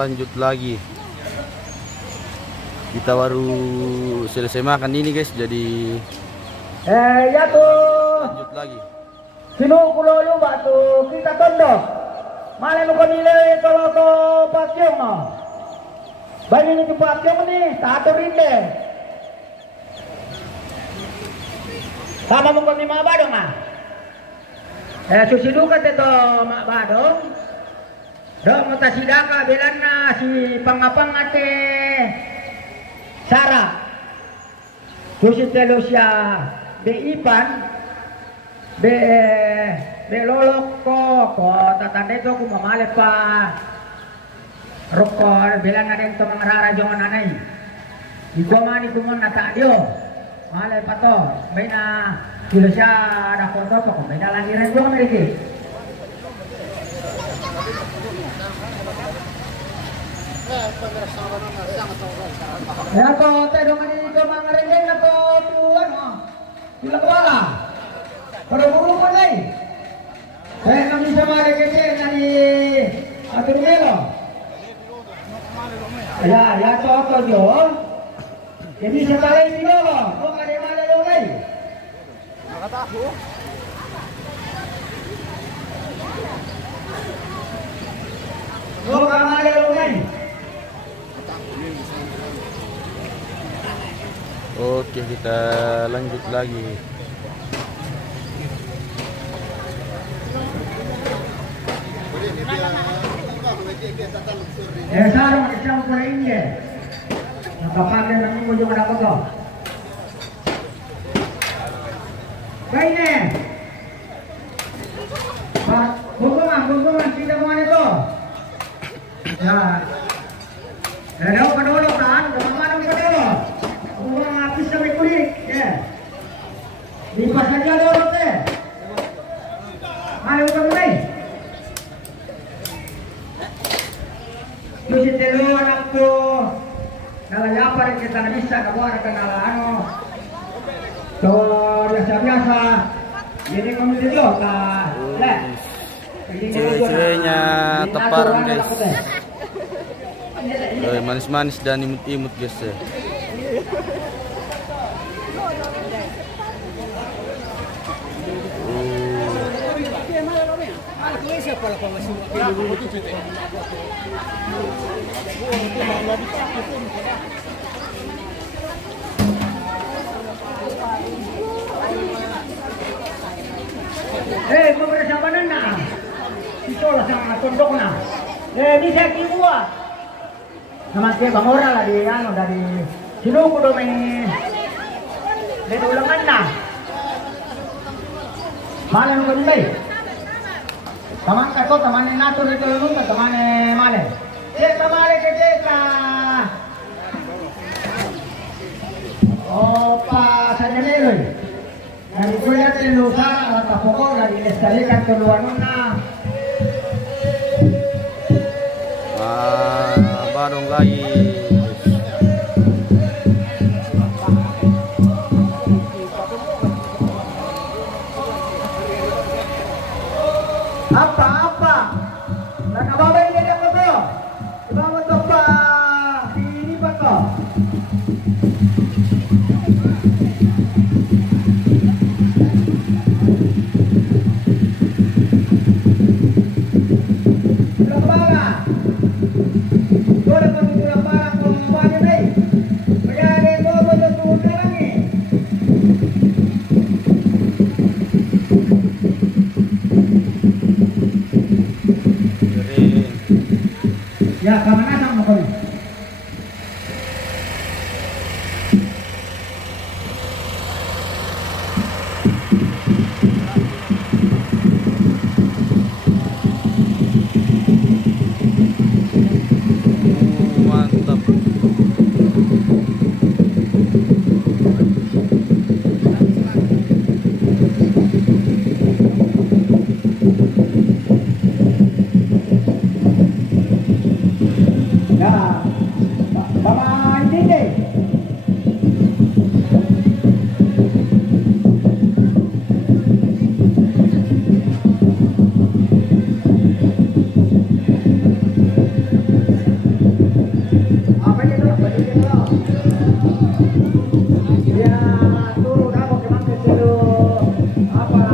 lanjut lagi. Kita baru selesai makan ini guys, jadi ya tuh lanjut lagi. sino kulo lupa tuh kita tondo malah nuko nilai kalau to pakyong no banyak itu pakyong nih satu rinde sama mungkin ni mga badong susidukat ito mga badong do matasidaka bilan na si pangapang ate Sarah susitelo siya de Ipan de lolok ko tatanda ito kung mamalit pa rokol bilan na din ito mga raradyong nanay igomani kumon na tayo malay pa to may na sila siya nakonto pa kung may nalangiran yung Ameriki ya to tayo manito mga rin na to tuwan mo sila wala para buru ko na kaya kami sa mga kasi nani Aturmelo ya to ako yun hindi sa talay pinolo kung kanimala yung ay nakatako kung kamala yung ay. Oke, kita lanjut lagi. Sarang isang pula ini nakapakai ng imo yung anak ko. Kaine. Bukungan, kita mo nito. Ya. Hello, panulo kan? Kamanong panulo. Bukungan apis sa may kulit. Ya. Di pa saja dorot eh. Ayo ka mulai. Yung si Telo anak ko nalayapa rin kita na bisa kabuha na kanala ano so biasa-biasa jadi kami dito cewek-ceweknya teparan guys. Manis-manis dan imut-imut guys ya. Beberapa na ito lah sama tundok na bisa kibuah sama kayak Bang Ora lah di ano dari sinuko do may dari ulangan na malam ko nilay taman ka to taman ni nato dito lunta taman ni male tamale ke ka opa sa nilay dari kuya tinusa at poko dari estalikan keluar na barong lagi. Apa nakababay din ako to ibang to pa sini pa to ya kemana sama kau? Mantap. Ya, sama ini deh. Ya, tuh udah mau kemana ke situ? Apa?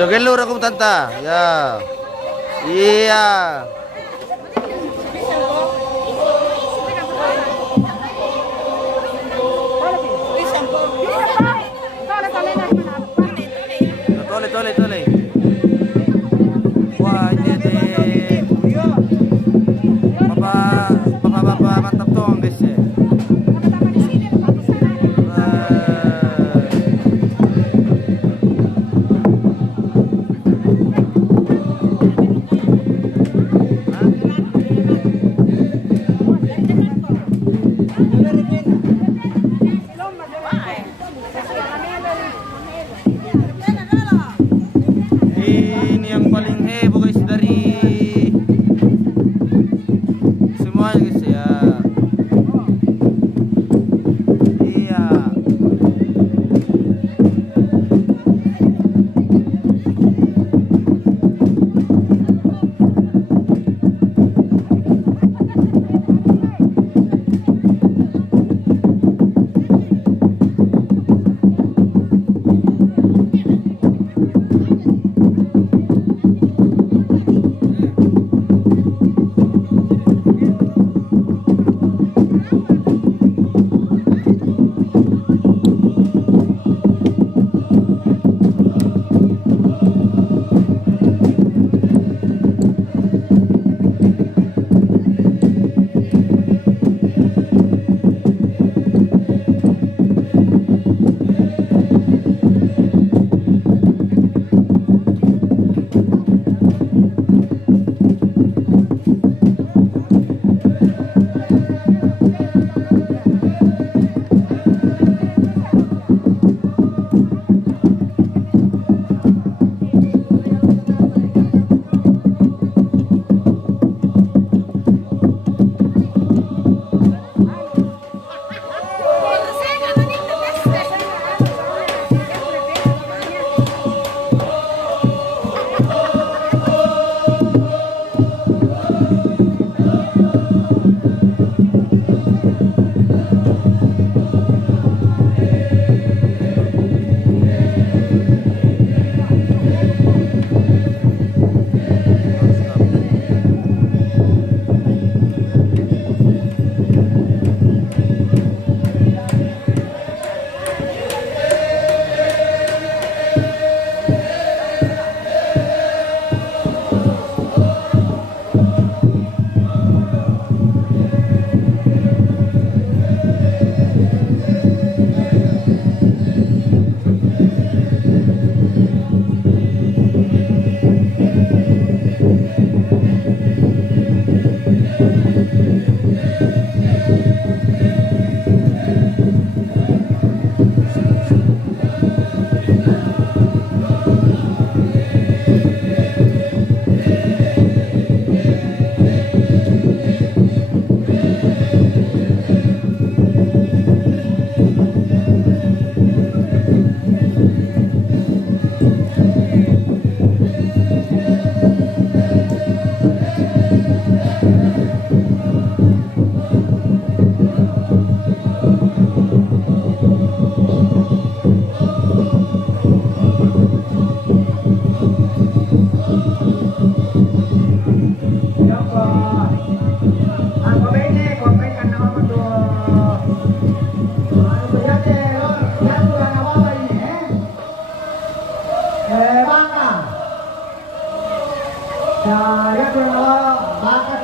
Ya gelur aku tanta. Ya. Iya. Tole tole tole. Wah, ini deh. Papa mantap dong guys ya.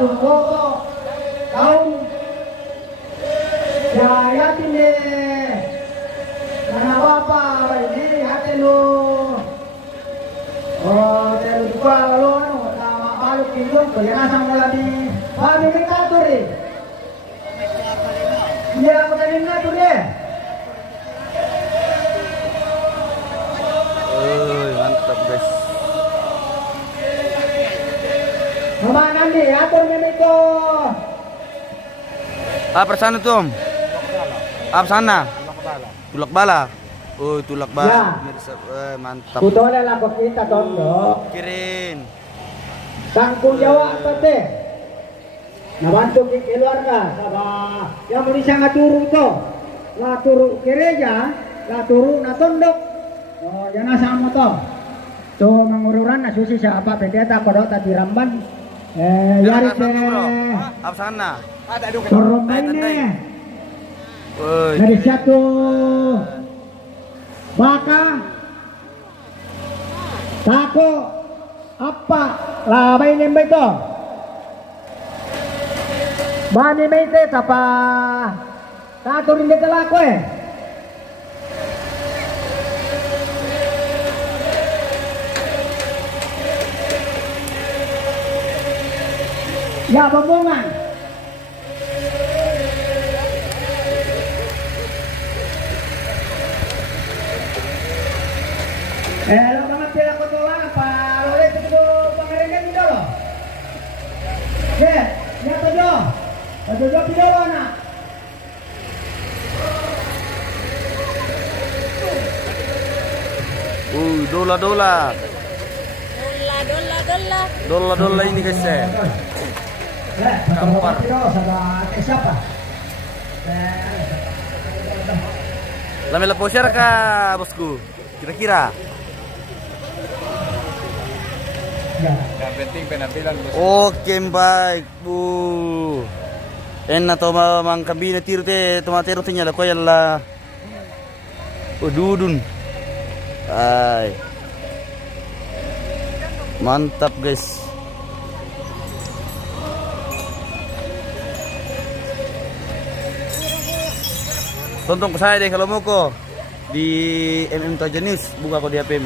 tunggu tahun ya ya tine karena apa ini hati lu oh telu dua lu nama malu kilung kalian sama lagi kami minta turi iya kami minta turi Mantap guys. kemana nih aturnya itu Persana tuh om. Sana. Tulak bala. Oh tulak bala. Ya. Pemirsa, mantap. Putole lah kok kita tondo. Kirin. Tanggung jawab pate. Nabantu ke keluarga. Sabah. Yang bisa ngaturu to. Lah turu gereja, lah turu na tondok. Oh, jangan sama to. To mangururan na susi sa apa pendeta kodok tadi ramban. Yari ke Sana. Sorong ini. Woi. Dari satu baka tako apa lah main yang baik to bani main te tapa taturin dia kelako ya bombongan lo mga pila ko to lang, pa ulit ito pangaringan nyo lo. Yes, nyato nyo. Nyato nyo pinolo na. Dola. Dolla. Dola ini guys ya. Kampar. Sa siapa? Lamela posyar ka bosku. Kira-kira. Ya. Yang penting penampilan bos. Oke baik bu. Enna to mang kabina tirte to matero tinya la koyalla. Dudun. Ay. Mantap guys. Tonton ke saya deh kalau mau kok di Traja News, buka kok di HP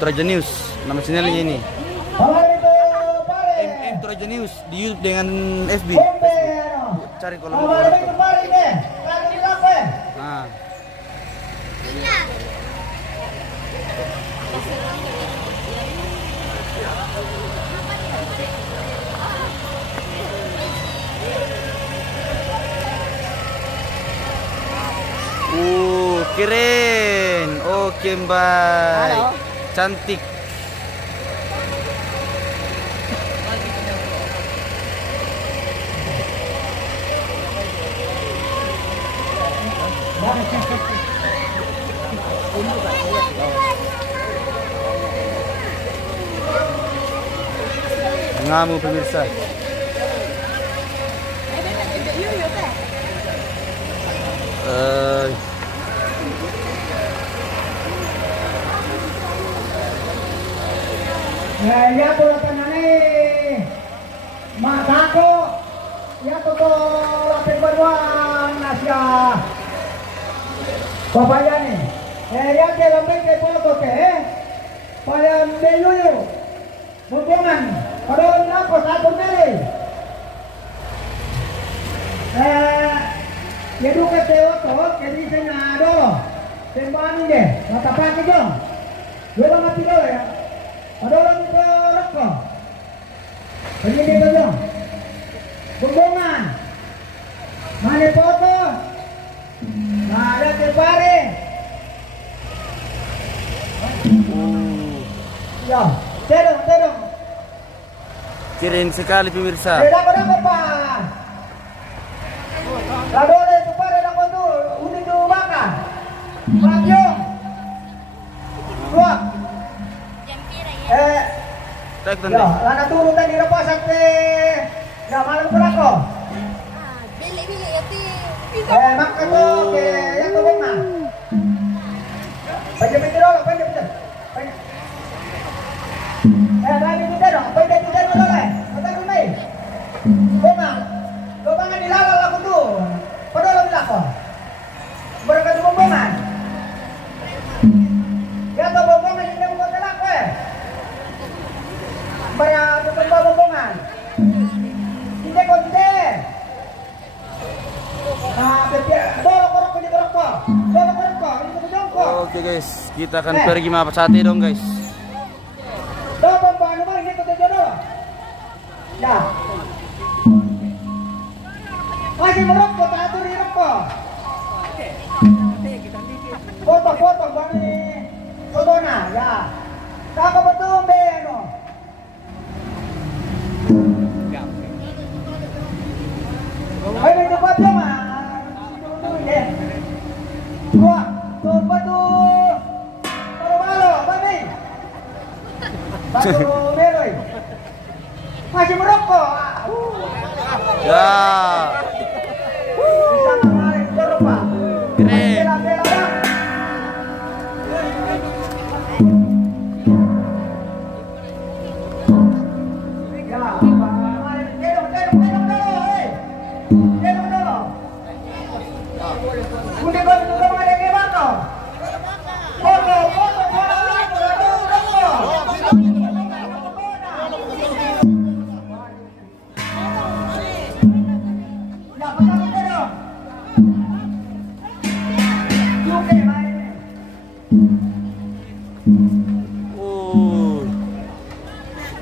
Traja News, nama channelnya ini. Traja News di YouTube dengan FB. Cari kalau mau. Nah. Keren. Oke, baik. Cantik. Ngamu pemirsa. Ya tuh tanane matako ya tuh lapis baruan nasya papaya nih ya ke lambe ke foto ke paya meluyu bukangan kalau nako satu nere ya duka teo to ke di senado tembani deh mata pagi dong dua mati dong ya. Ada orang ke rokok. Ini dia dong. Bumbungan. Mana foto? Nah, ada terpare. Ya, terong. Keren sekali pemirsa. Dapat apa? Lalu ada terpare dapat tu. Undi tu makan. Bagyo. Dua. Tek Ya, lana turun tadi lepas sampai ya malam berapa? Bili ati. Maka tu ke yang tu bunga. Panjang dulu, panjang. Lagi kita dong, panjang dulu. Betul. Ya to bombongan hindi mo talak eh. Baya tutong bombongan. Hindi konti. Dolo ko di ko. Dolo ko, ini ko ko. Oke guys, kita akan pergi sate dong guys. Dolo bombongan mo hindi ko dolo. Ya. Masih merokok, tak atur rokok. Foto bang ini. Foto na, ya. Saka betul be ano. Ay, may tupat yung Dua, batu malo, bani. Batu meroy. Masih merokok. Ya. Bisa mengalir terpa. Keren.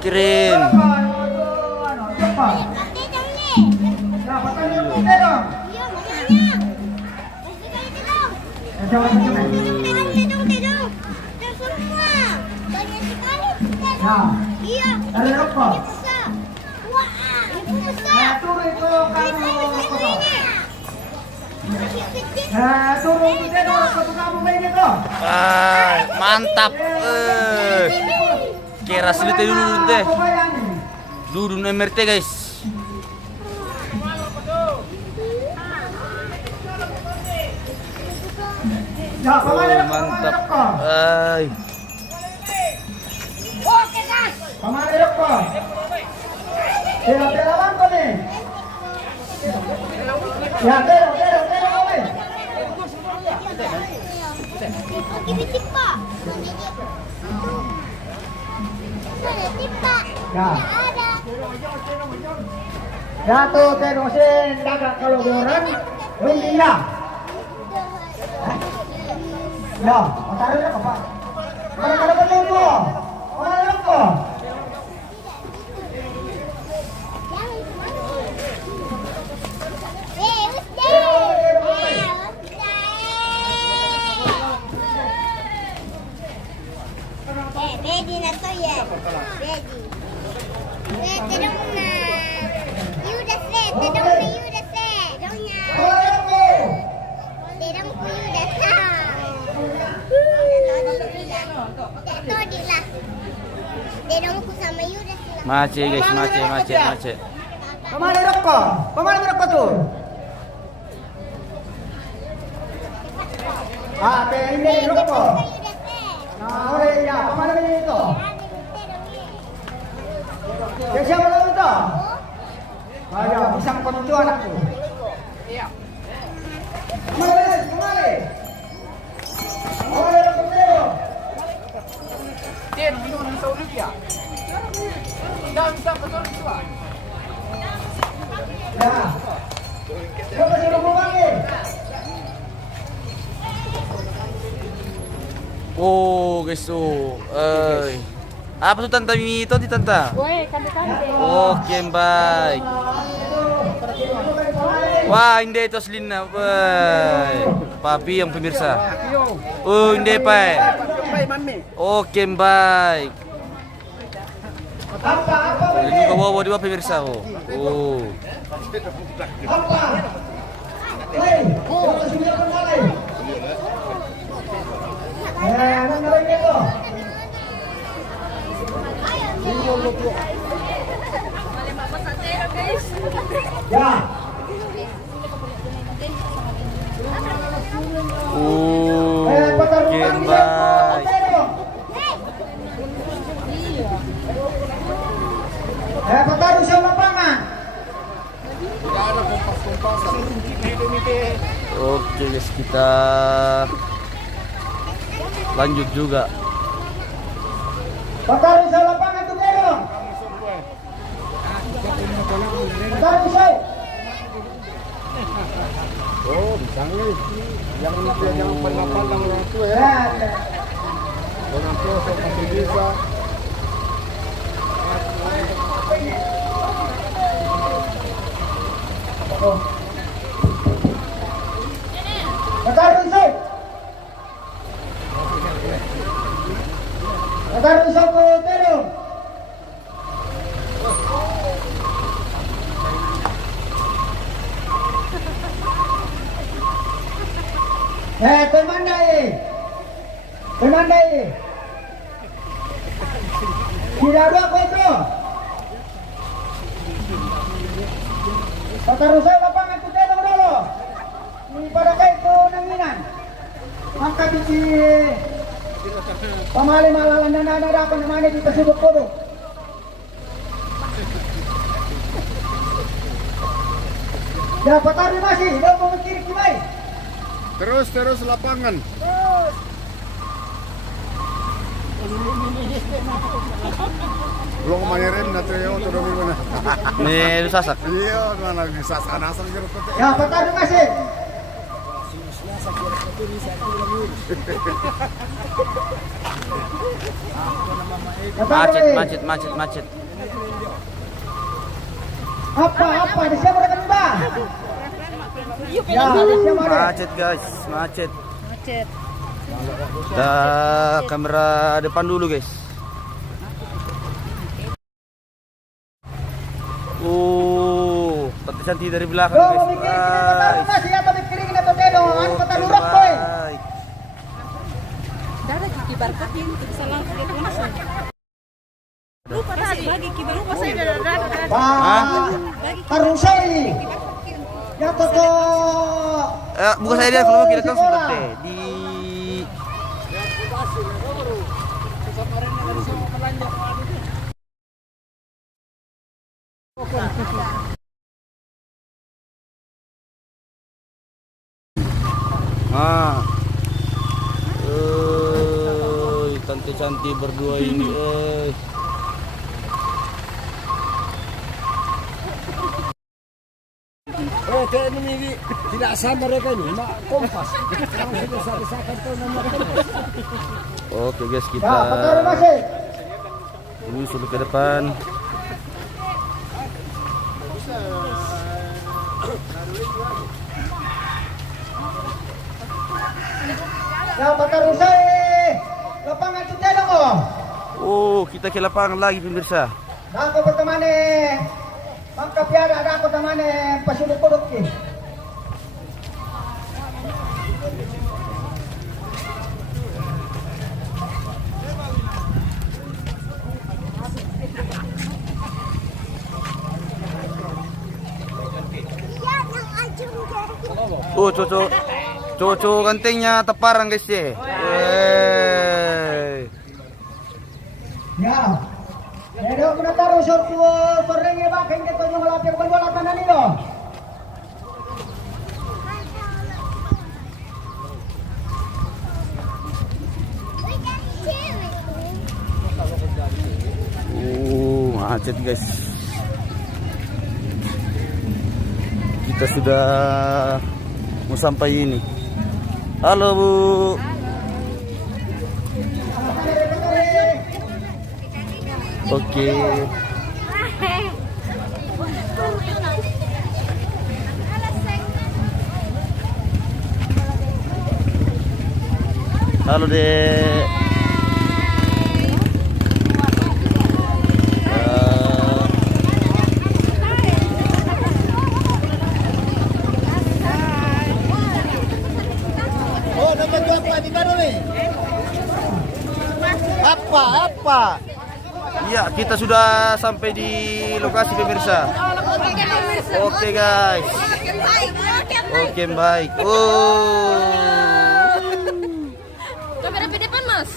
Keren. Iya. Ada rokok. Wah, itu besar. Turun itu kamu. Kecil. Turun itu rokok kamu mainnya tuh. Mantap. Kira sulit dulu teh. Dulu MRT guys. Ya, Mantap. Oke, guys. Pamali rokok. Tela-telawan ko nih. Ya, tela kami. Oke, tipa. Tipa. Ya. Ada. Ya tuh terusin dagang kalau orang rupiah. Ya, taruhnya apa? Mana penunggu? Mana rokok? Ready na to yan. Ready. Tadong na. Yudas eh. Tadong na Yudas eh. Tadong niya. Tadong ko Yudas ha. Todi lah. Tadong ko sama Yudas lah. Mace guys, mace. Pamali rokok. Pamali rokok tuh. Ini rokok. Nah, oleh ya, pamali itu. Yang siapa lalu itu? Ayo, bisa kontu anakku. Iya. Kemari. Oleh rokok itu. Din, minum ng Saudi ya. Dan sa betul tua. Ya. Coba suruh lagi. Oh guys, apa tuh tante Mimi itu di tante? Woi, kante-kante. Oke baik. Wah ini itu Selina, papi yang pemirsa. Oh ini pai. Oke baik. Ini juga bawa di bawah pemirsa. Oh. Ya. Oke baik. Pataruh sa lapangan. Oke guys, kita Lanjut juga. Patarusa lapangan tuh dong. Patarusa. Oh, bisa nih. Yang pandang orang tua ya. Orang tua saya masih bisa. Patarusa. Patarusa ko dong. Pemandai. Tidak ada kontrol. Patarusa lapangan tu telo dulu. Ni pada kait tu nanginan. Maka di pamali malalan na narapan naman di pasubok ko. Ya patari masih, dah mau kiri kimai. Terus lapangan. Belum mayerin nanti yo turun di mana. Nih, lu sasak. Iya, mana bisa asal jeruk kote. Ya patari masih. Macet. Apa? Di siapa rekan Mbak? Ya, di siapa ada? Macet guys, macet. Dah kamera depan dulu guys. Cantik dari belakang Bro, guys. mau mikirin kita patari masih atau mikirin kita telo? An patalurok boy. Dada kibar patin salah dia langsung. Lupa tadi bagi kibar lupa saya dada. Karusai. Ya toto. Bukan saya dia kalau kita kan seperti di cantik berdua ini. Kayak ini tidak sama mereka ini, mak kompas. Oke guys, kita Ya, patari masih. ini sudah ke depan. Ya, patarusai. Lapangan tu telo ko. Kita ke lapangan lagi pemirsa. Ako bertemane. Magkapiara ako temane pasulok-pulok ki. Cucu gantengnya teparan guys ya. Ya. Edo kuna taro sortu torrenge ba keng ke tonyo malapir kon wala tanan nilo. Macet guys. Kita sudah mau sampai ini. Halo Bu. Oke. Halo Dek. Oh, dapat apa di baru nih? Apa? Ya, kita sudah sampai di lokasi pemirsa. Oke guys. Oke baik. Kamera di depan Mas.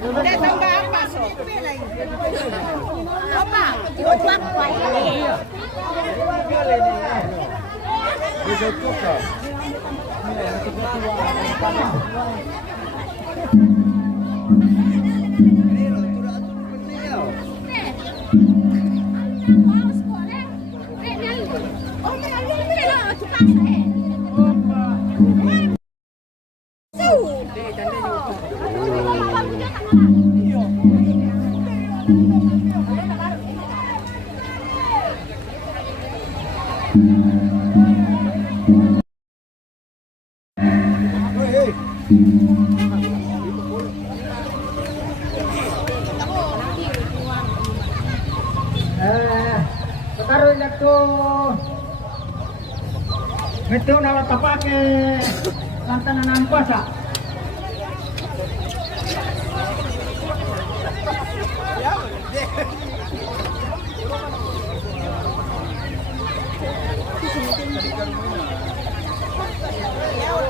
Udah tambah apa, so? Apa? Buat bayi. Sekarang itu itu nawat pakai lantanan puasa.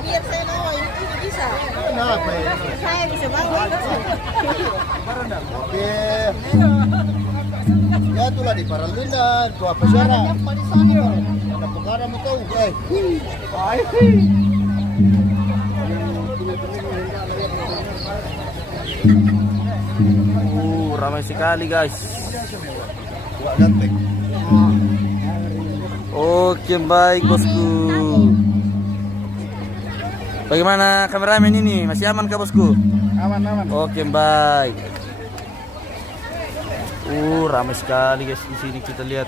Biar saya bawa ini bisa. Kenapa ya? Saya bisa bawa. Oke. Ya itulah di Paralindan, tua pesara. Ada perkara mau tahu, Ramai sekali guys. Ganteng. Oke baik bosku. Bagaimana kameramen ini? Masih aman kah bosku? Aman. Oke baik. Ramai sekali guys di sini kita lihat.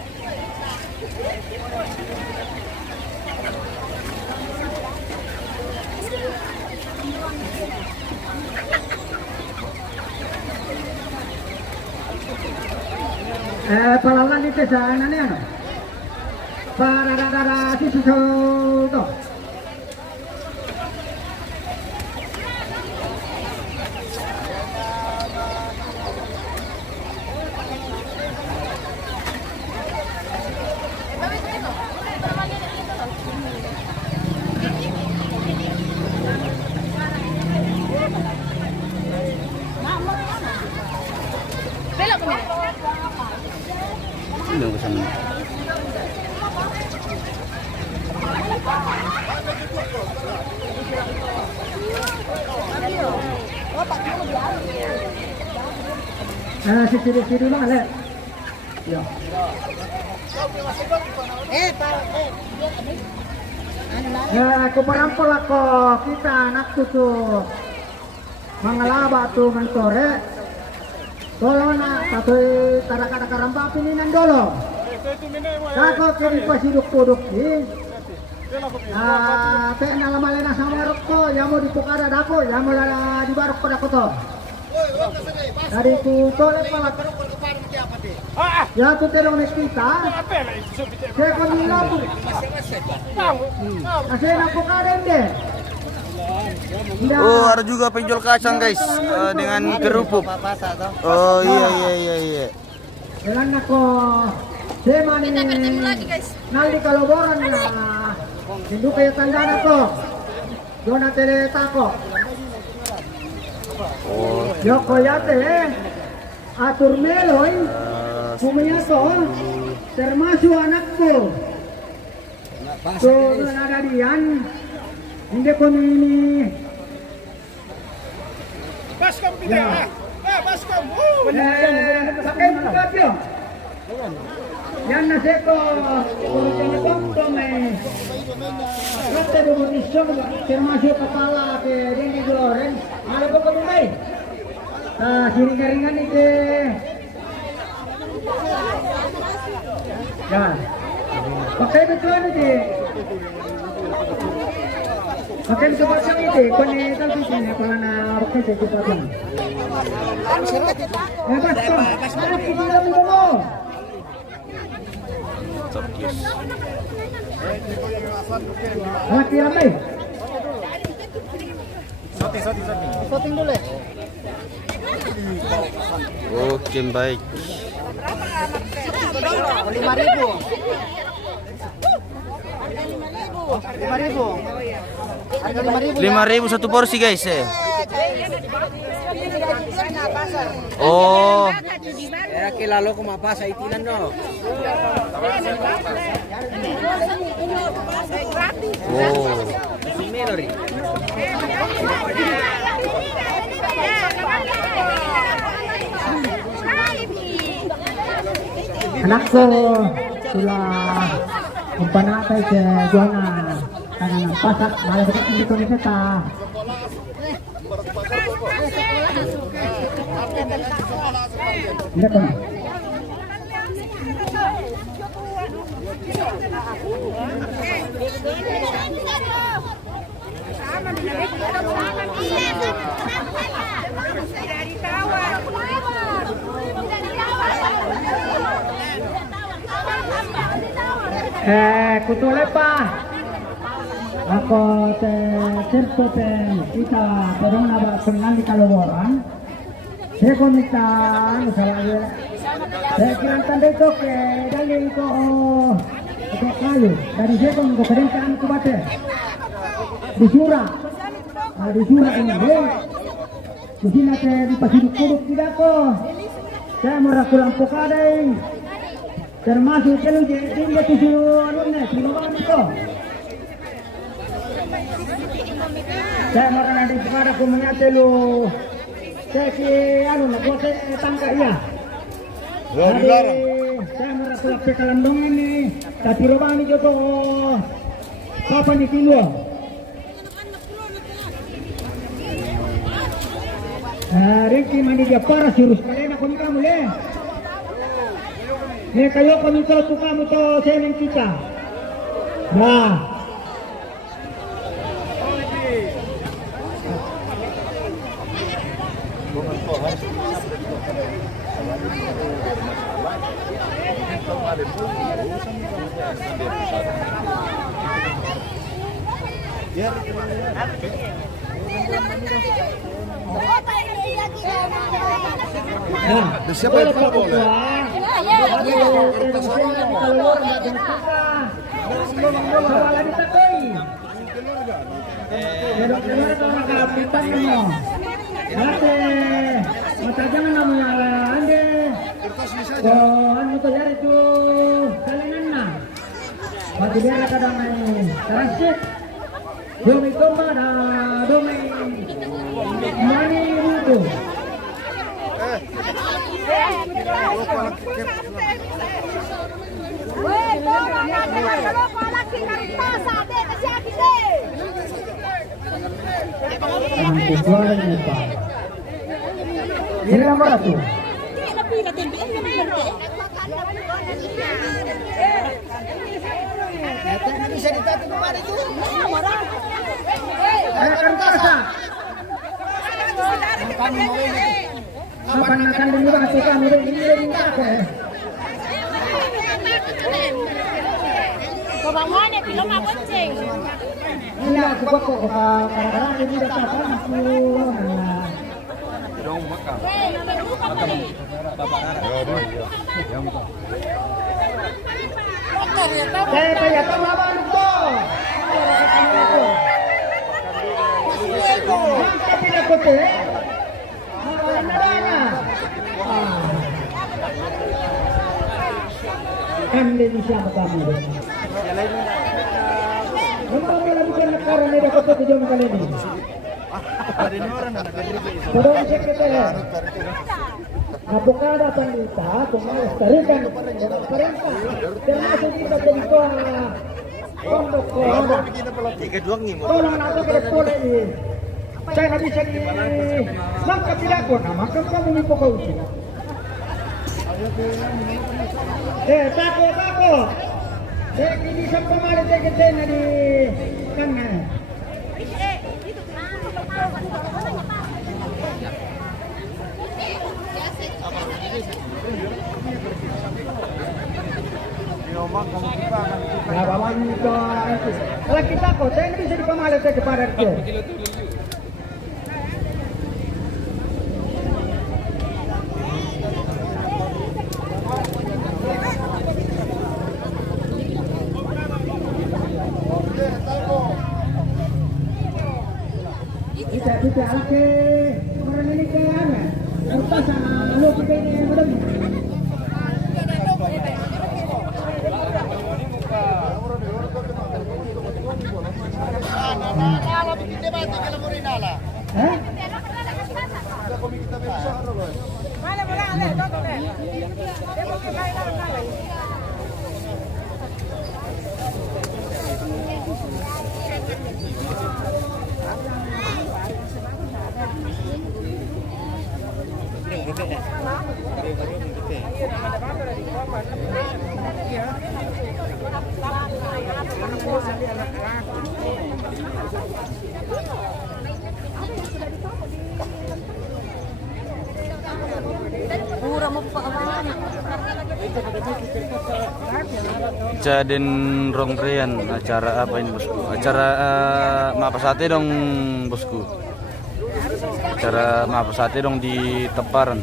Palawan itu sana nih, para sisi tuh. Belok ke mana? Ini kesana. Sisi mana le? Ya. Kuparampol ako kita anak tutu mangalaba tu mentore. Tolong nak patuh tarak-tarak karamba pininan dolo. Kako kiri pasiduk puduk ni. Pe nalamalena sama rokko, yang mau dipukara dako, yang mau di barok pada koto. Dari tu tole palak. Ya tu terong nes kita. Saya konila tu. Asal nak pukara deh. Ada juga penjual kacang guys dengan kerupuk. Oh iya. Jalan ako. Semani. Kita bertemu lagi guys. Naldi kaloboran na. Hindu kayo tanda na to. Doon na tako. Yoko yate atur meloy. Pumiyato. Termasuk anakku. So, ada diyan. Hindi ko ini. Baskom tidak. Baskom. Pakai buka dia. Yan na seko. Kung may rata demonisyon termasuk kepala ke Rindy Loren. Ada ko kumay. Siring-siringan itu. Yan. Pakai betul ni. Pakai betul pasang ini. Kau ni tahu sih ni kalau nak pakai itu pasang. Pas. Mana kita dah minum. Mati ramai. Shooting dulu. Oke, baik. 5.000 satu porsi guys Oh. Era que la loco más pasa y tiran no. Oh. Anakku sudah umpanakai ke Juana karena pasak malah dekat di Indonesia. Lihat kan? Kutu lepa. Ako te certo te kita perona ba senang di Kaloboran. Saya komita misalnya. Saya kira tanda itu ke dari itu itu kayu dari saya kom ke perintahan ku bate. Di Surah ini. Di sini te di pasir kuduk tidak ko. Saya merakulang pokadai. Termasuk kalau dia tujuh alumni, semua itu. Saya mau nanti sekarang aku menyatu lu. Saya si alumni, gua saya tangga ya. Saya merasa lapis kalandong ini, tapi rumah ini jodoh. Apa nih kilo? Ringki mandi dia parah sirus kalian aku ni kamu le. Ni kayo kami kalau tu kamu tu seneng kita. Nah. Siapa yang ini nomor satu. Bisa ditarik kemana itu? Akan kasa. Kapan akan dengar suka murid ini apa? Kau mana film apa ceng? Ini aku kok kadang-kadang ini dapat aku. Dong makan. Saya tanya sama abang itu. Tapi nak kote. Kami bisa bertemu. Memang kalau bukan negara ni dah kote tu jom kali ni. Padahal sekretariat. Apakah pandita melestarikan perintah termasuk kita jadi pondok tolong nanti ke boleh ini saya nggak bisa di maka tidak pun maka kamu ni pokok uji Dek, ini sampai malam saya kita di kana. Nah, bawaan itu. Kalau kita kok, saya ini bisa dipamalat saya kepada dia. Tidak lagi orang ini ke mana? Lepas lu kita ini belum. Jadin Rongkrean, acara apa ini bosku? Acara Mapasate dong bosku. Acara Mapasate dong di Teparan.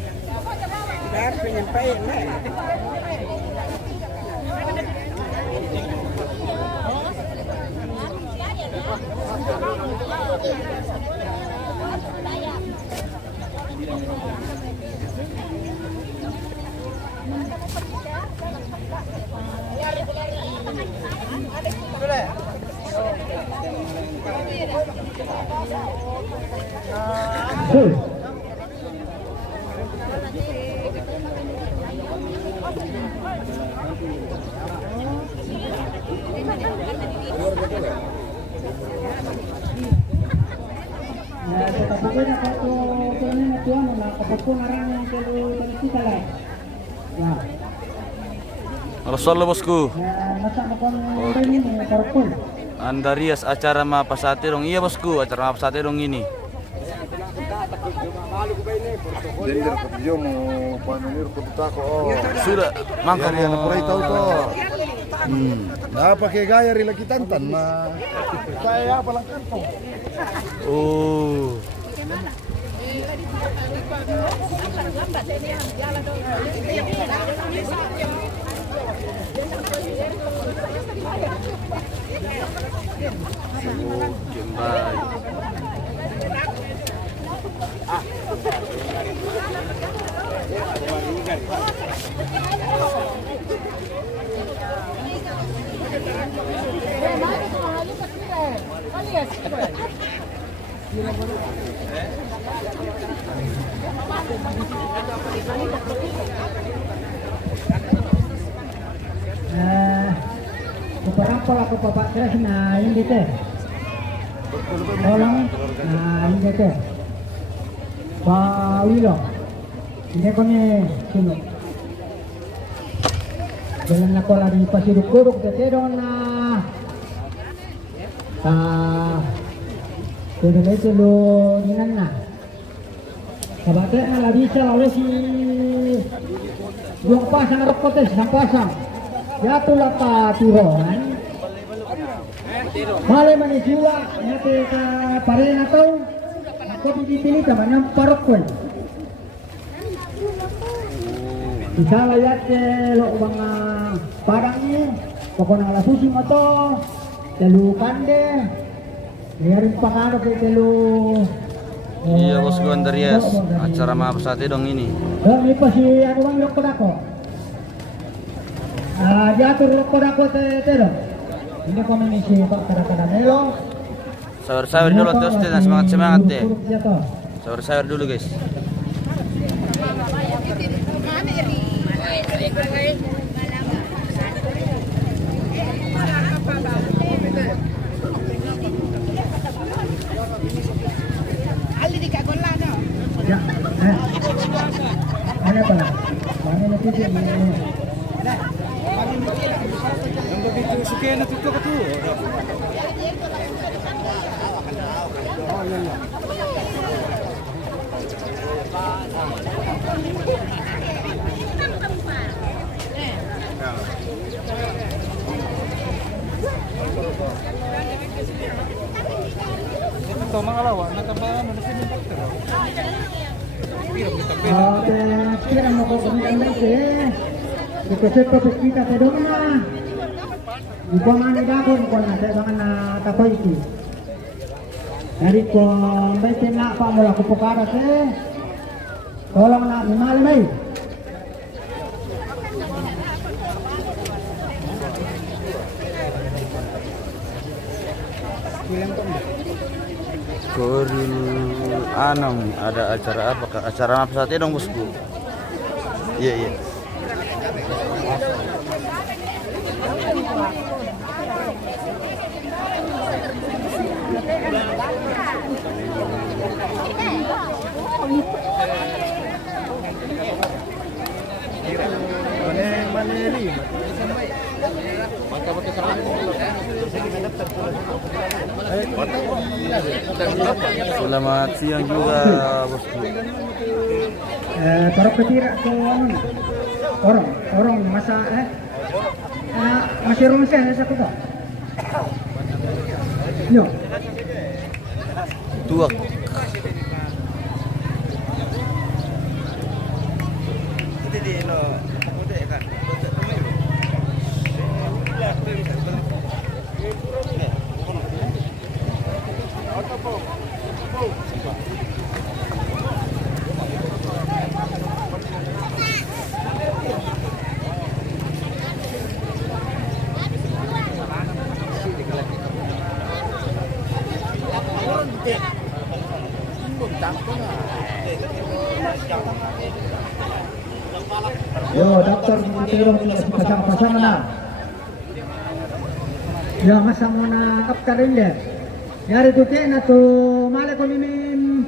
Rasul bosku. Andarias acara Mapasate dong. Iya bosku, acara Mapasate dong ini. Sudah, mangkak Yang pernah tahu toh. Nah, pakai gaya rila kitantan, nah. Saya apa lang kantong. Oh. Beberapa lah ke Bapak Kres, nah ini teh. Tolong, nah ini teh. Pak Wilo, ini kone sini. Jalan nak lagi pasiduk-duduk teh dong nah. Sudah itu lo dinan nah. Kabarnya malah bisa lalu si dua pasang rokok teh pasang. Jatuhlah pak turon. Malah manusia nyate ka parena tau. Aku dipilih sama namparok pun. Bisa lihat lo mga parang ni. Pokoknya ala susi mo to. Telu kande. Mayroon pa kano kay telu. Iya bosku Andarias, acara Mapasate dong ini. May pa si ano bang lokod ako? Diatur lokod ako tero. Hindi ko manisi Pak Karamelo. Sawer-sawer dulu terus deh, semangat-semangat deh. Sawer-sawer dulu guys. Ya, ano pa? Paano na titi? Suka na tuto ka to. Oh, yan lang. Ito mga lawa, natabahan mo na sila. Kira mo ko kami lagi. Ito sa kita sa doon na. Ikaw nga nagagawin ko na sa mga natakoy ito. Dari ko may tina pa mo lang ko pukaras eh. Tolong na mimalimay. Koril 6 ada acara apa kak? Acara apa saat ini dong bosku? Iya iya. Selamat siang juga bosku. Para petira ko orang masa masih ronsen sa ko to. Yo. Tuak. Yo, daftar matero pasang-pasang na. Ya, masa mo na kapta rin le. Yari to na to male ko nimin.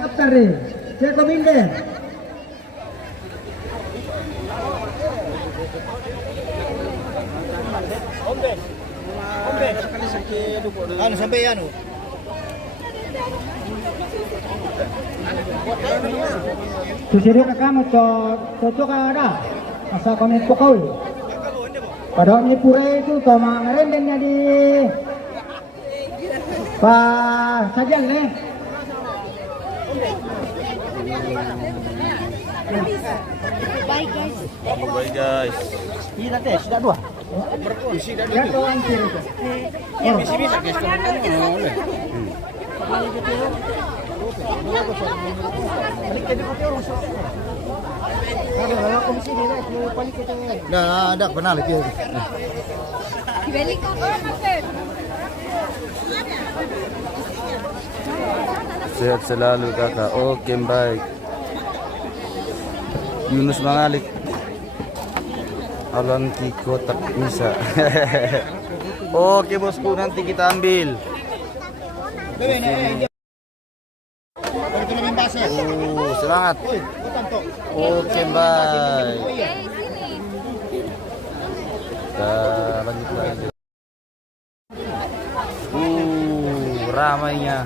Kapta rin. Siya ko binde. Ano sampai ano? Susiri ka kamu to ka ada. Asa kami po kaul. Pada ni pura itu to mga ngarenden niya di pa sajal ne. Bye guys. Bye guys. Sida teh, sida dua. Ya to ang kiri to. Bisa guys kalau boleh. Dah ada pernah lagi. Balik ako sir. Sehat selalu kakak. Oke baik. Yunus Mangalik. Alanti kotak bisa. Oke bosku, nanti kita ambil. Semangat. Oke baik. Kita lanjut lagi. Ramainya.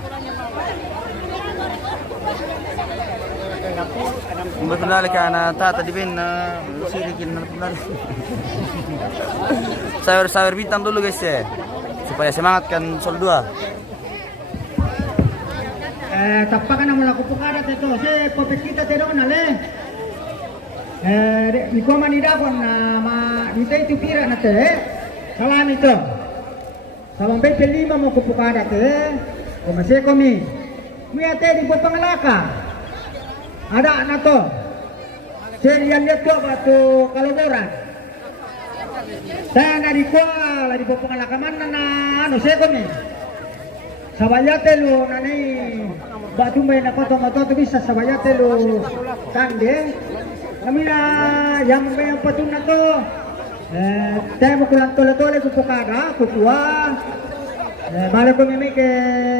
Benar ka na tata di bin na sirikin na benar. Sawer bintang dulu guys ya. Supaya semangat kan sol 2. Tapakan na mula ko pukarat ito. Si popekita tayo na le. Ikaw manidakon na dito ito pira na te. Salam ito. Salam bay pelima mo ko pukarat te. Kumase kami. Kuya te di buat pangalaka. Ada na to. Serian dia to batu kaluboran. Saya na di kuala di buat pangalakaman na ano se kami. Sabayate lo nani batu may nakoto-koto bisa sabayate lo tande. Kami na yang may patun na to. Tayo mo kulang tole-tole kupukada, kukuha. Bala ko mimi ke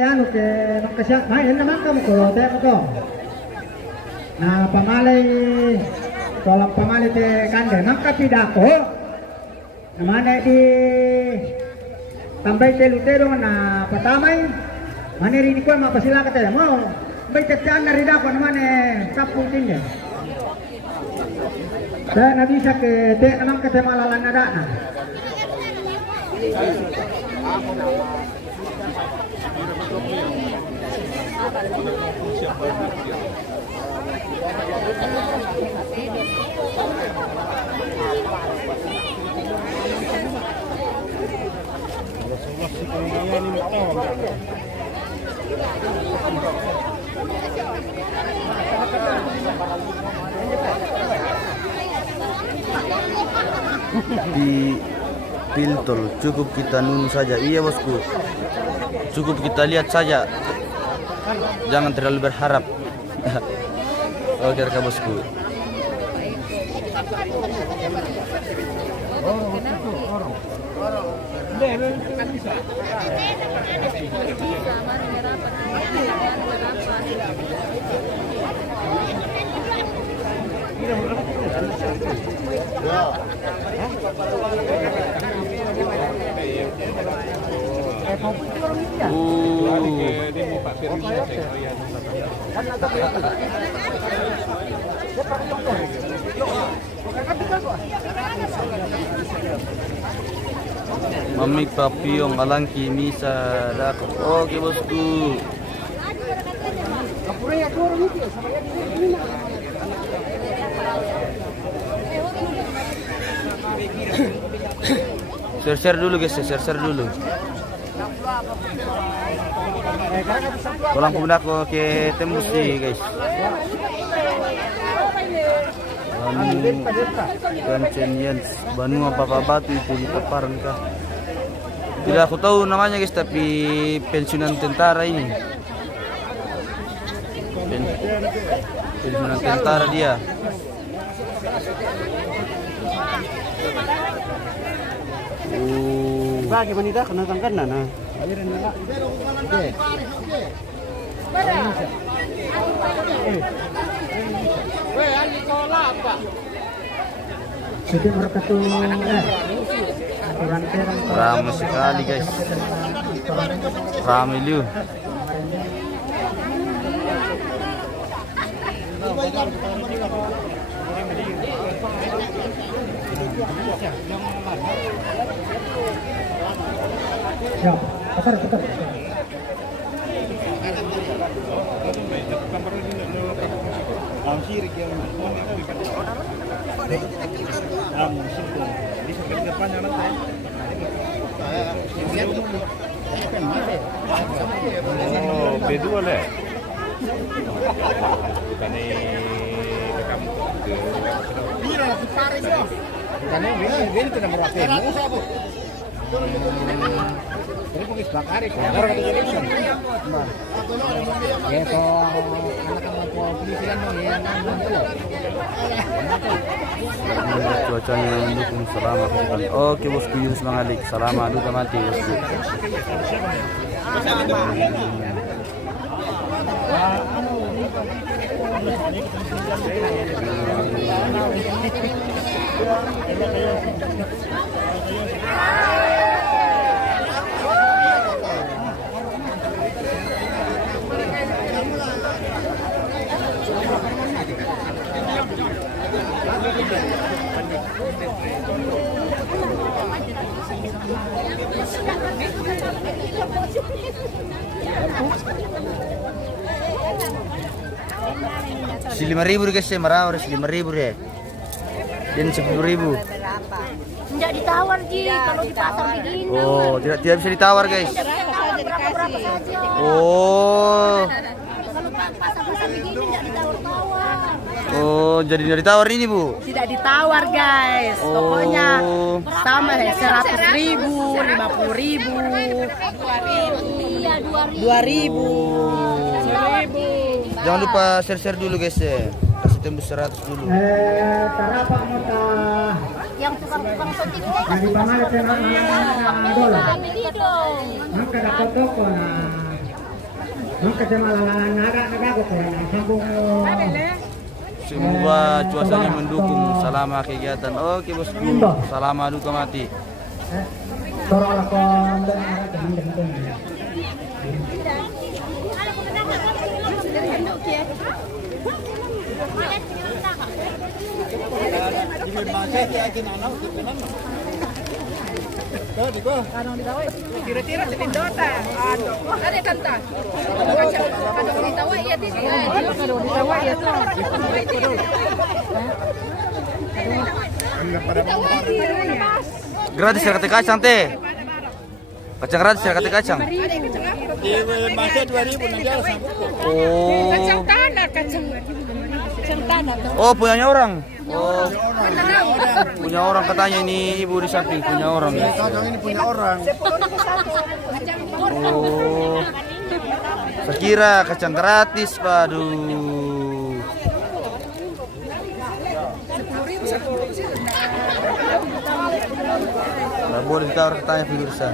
ano ke makasya. Ay naman kamo ko tayo to. Na pamalay tolak pamalit kande nang kapidako namane di tambay ke lutero na patamay mane rin ko mapasila ka tayo mo bay tatyan na rin ako namane kaputin niya saya nabisa ke te namang kate malalan na na Di filter cukup kita nun saja. Iya bosku, cukup kita lihat saja, jangan terlalu berharap. Oke rekan bosku. Mamik papiyong alangki misa dako. Oke bosku. Share dulu guys, share dulu. Tolong pemuda ko ke tembus sih guys. Kancenians, Banu apa batu itu di paparan kah? Tidak aku tahu namanya guys, tapi pensiunan tentara ini. Pensiunan tentara dia. Bagi manida kena tangkan na. jadi mereka tuh Ramai sekali guys. Ramai lu. ya putar Oh, B2 lah. Bukan ini tidak merapin. Ini pokoknya bakar itu. Orang kata jadi sen. Ya so anak-anak polisian yang Cuacanya mendukung selama sekali. Oke bosku Yunus Mangalik. Selama duka mati bosku. Si 5.000 guys ya, marah harus 5.000 ya. Dan 10.000. Enggak ditawar Ji kalau di pasar begini. Oh, tidak bisa ditawar guys. Berapa saja. Oh. Kalau pasar begini enggak ditawar-tawar. Oh, jadi dari tawar ini bu? Tidak ditawar guys, pokoknya sama ya 100.000, 50.000, Iya 2.000. Jangan lupa share dulu guys ya. Kasih tembus 100 dulu. tarapa mata yang tukang-tukang syuting teh dari pamalit dola beli dong. maka dapat toko na maka cuma lalangan naga ko na sambung Semoga cuacanya mendukung selama kegiatan. Oke bosku, selama duka mati. Toro lakon dan Tira-tira sa tindota. Ano kanta? Kadong ditawa iya din. Kadong ditawa iya to. Gratis ya kate kacang teh. Kacang gratis ya kate kacang. Masih 2000 nanti harus Oh. Kacang tanah, kacang tanah. Oh punyanya orang. Oh. Punya orang katanya ini ibu di samping punya orang ya. Kacang ini punya orang. Oh. Saya kira kacang gratis, waduh. Nggak boleh ditawar katanya pemirsa.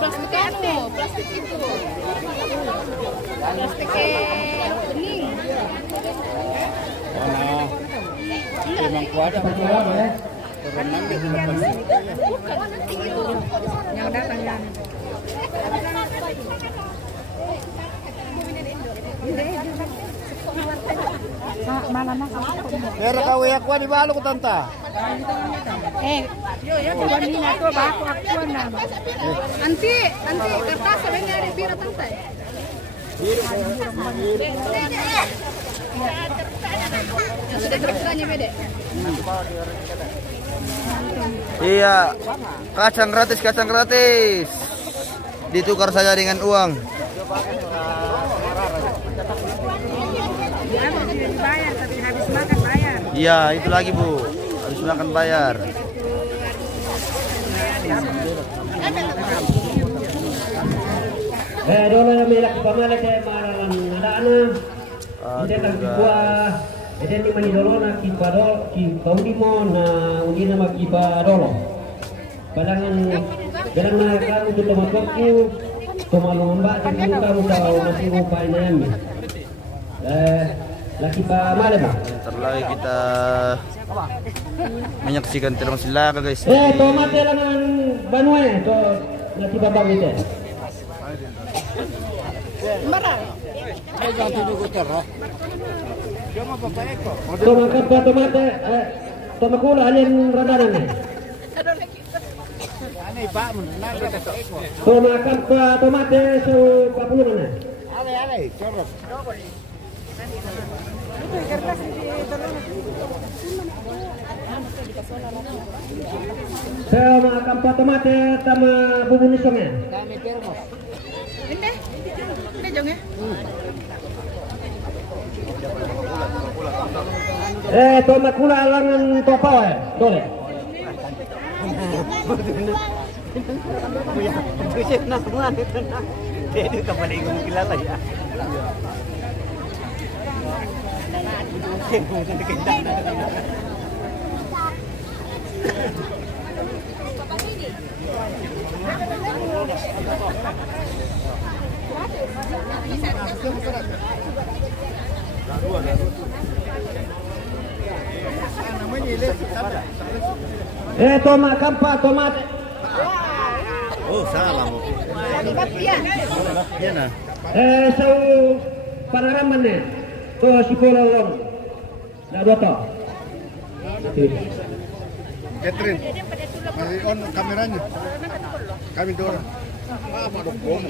Plastik itu, plastik itu. Plastik bening. Memang kuat. Yang datang yang mana Kira kau ya kuat di balu ku tanta. yo coba ni na to ba ako na. Anti kertas sebenarnya ada pira tantai. Yang sudah terkanya beda. Iya, kacang gratis. Ditukar saja dengan uang. Dibayar tapi habis makan bayar. Iya, itu lagi Bu. Habis makan bayar. dolo na may laki pamala kay maralan nadana. Ide kan kipua, ide ni mani dolo na kipado ki kaudi mo na udi na magkipado. Padangan ganang na kamu tu tomatku tomalomba di kamu tahu masih upay na yan. Laki pamala ba? Bentar lagi kita menyaksikan terus silaga guys. Tomate lang ang banwe to laki babang ite. Tomakan pa tomate, tomakula alin radanan eh. Tomakan pa tomate sa kapulunan eh. Ale, corok. Sa makan pa tomate tama bubunisong eh. Ini jong ya. Tomakula alangan topaw eh. Dole. Kusip na mga dito na. Hindi ka pala ikong kilala ya. Tomakan pa tomate. Oh, salah mo. Yan ah. Sa panaraman eh. To si Polo Long. Na doto. Catherine. Masih on kameranya. Kami dorong. Apa dong bom?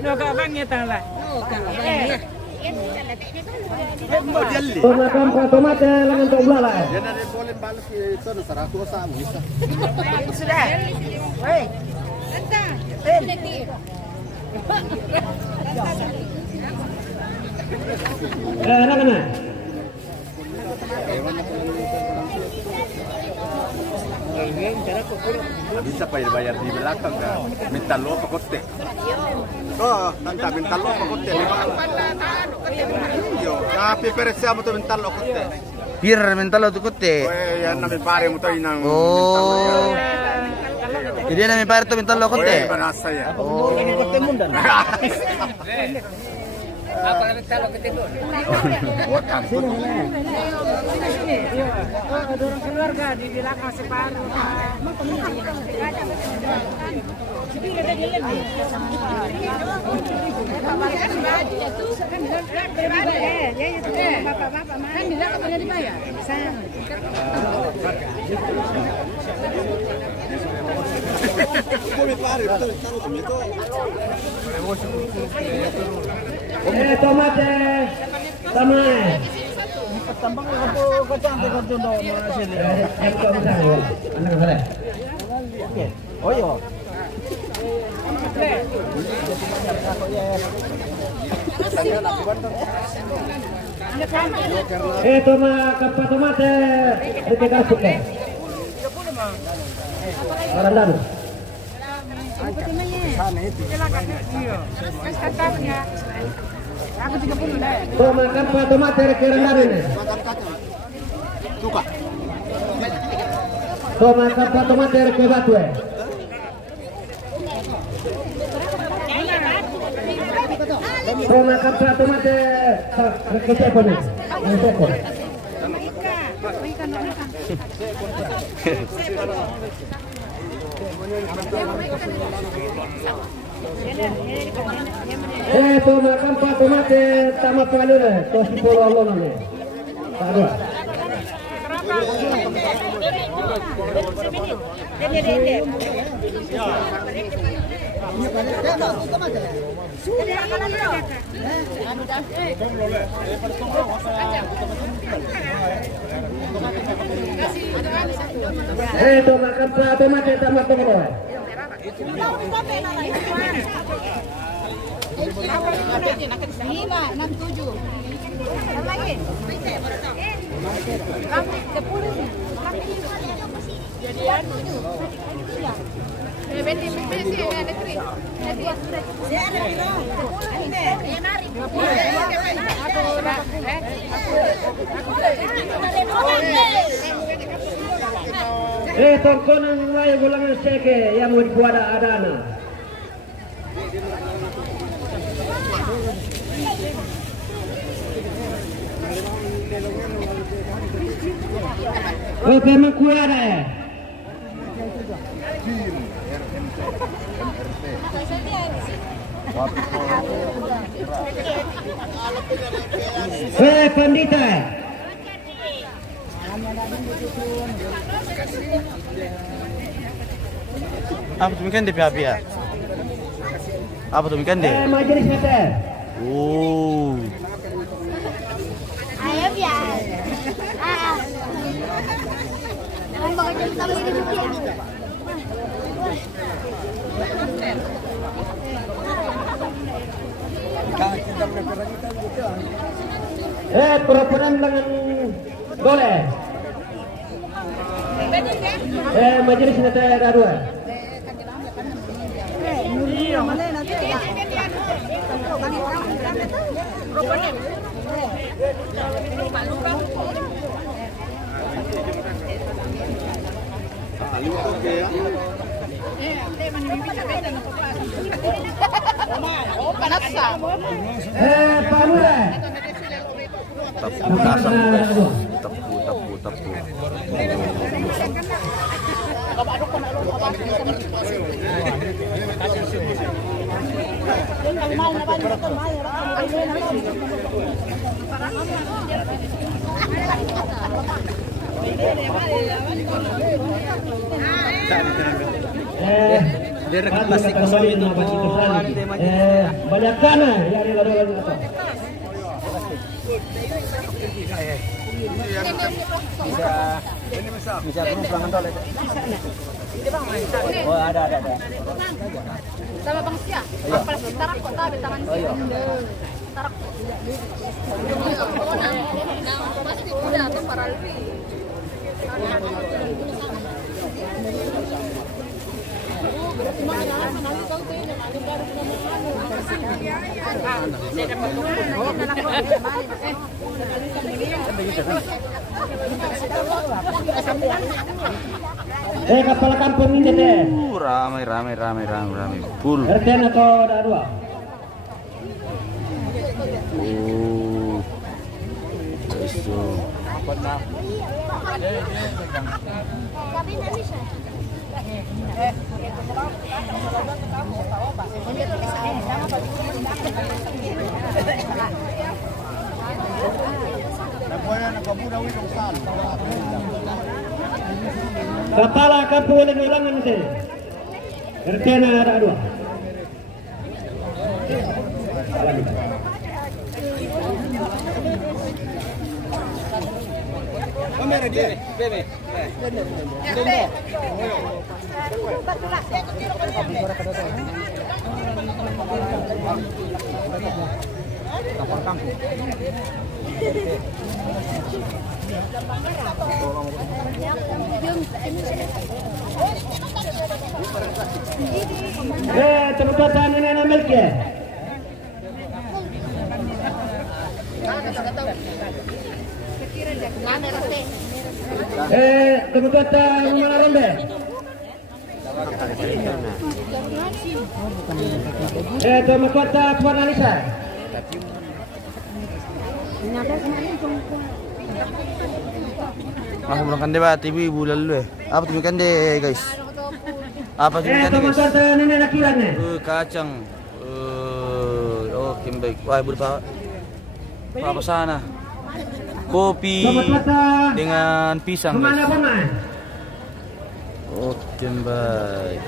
Nakaabangnya tala. Tomakan pa tomate langan to ulala eh. Dia dari boleh balas itu 100 sama bisa. Sudah. Hei. Anta. Langan na. Bisa pa bayar di belakang kan. Minta lo pa kote. Oh, tanta minta lo pa kote. Yo, tapi persia mo to minta lo kote. Pir mental tu kote. Weh, yan na mi pare mo to inang. Oh. Jadi na mi pare to mental lo kote. Weh, banasa ya. Oh. Apa yang kita lakukan itu? Dorong keluarga di belakang separuh. Kan di belakang punya dibayar. Tomate, tamai. Tambang aku kacang dengan tunduk sini. Anak saya. Oh iya. Toma kapal tomate. Kita kasih ke. Orang dalam. Toma kapal tomate ke rendah ini. Suka. Toma kapal tomate ke batu. Toma kapal tomate ke siapa ni? Siapa? Toma kapal tomate tamat pengalir. Tosi polo Allah ni. Tahu. Toma kapal tomate tamat pengalir. Lima, 6, 7. Lagi. Tongkonang mulai bulangan seke yang mau dibuat adana. Oke, makuara. Pandita. Apa tu ikan di pihak ya? Apa tu ikan di? Majelis kata. Oh. Ayo biar. Mau cerita lagi dulu ya. Pura-pura dengan boleh. Majelis kata dua. Pamula. Tapu. Plastik kosong itu banyak kana yang dilakukan apa? Bisa penumpang toilet. Oh ada. Sama Bang Sia. Plastik tarak kok tabe tangan. Pasti udah tuh para lebih. Kepala kampung ini deh. Ramai. Full. RTN atau ada dua? Eso. Tapi nggak bisa. Kepala kampung ini orang ini. RTN ada dua. Tempatan ini namanya ke? Tempatan mana rombe? Tempatan Puan Alisa. Aku makan deh, TV bulan dulu. Apa TV kan deh, guys? Apa TV kan deh, guys? Tempatan ini lakiran nih. Kacang. Oke, baik. Wah, berapa? Apa sana? Kopi dengan pisang, guys. Oke, baik.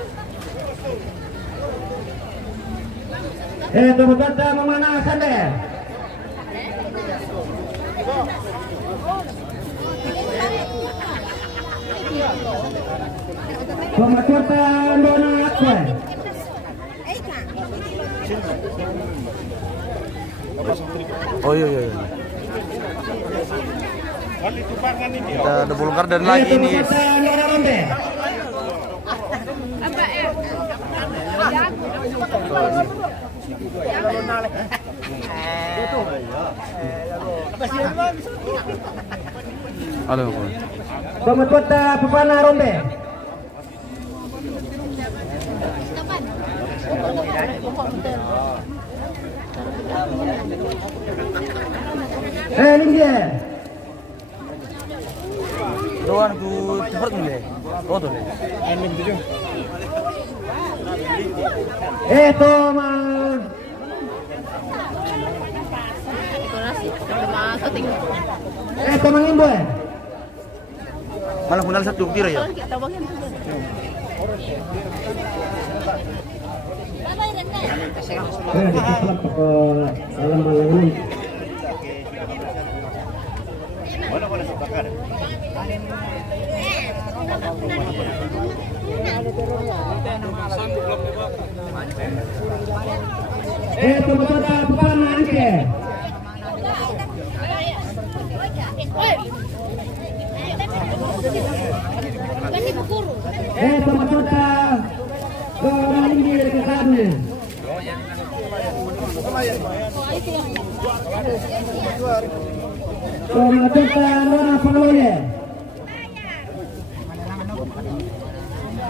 Tempatan mana sande? Pematuran dona apa? Oh iya. Kita ada bongkar dan lagi nih. Halo. Pematuran Pepana Rombe. Ini dia. Doan ku cepat nih. Oh tuh. Mah. Mangimbo. Malah punal satu tira ya.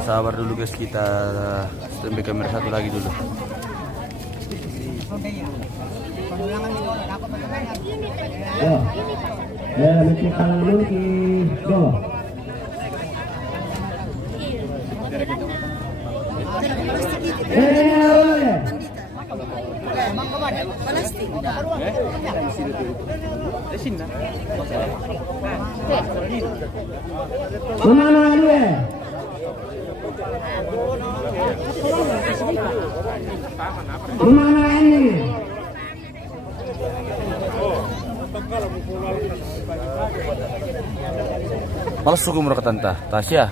Sabar dulu guys, kita standby kamera satu lagi dulu. Mana dia? Mana ini? Malas suku murah tanta, Tasya.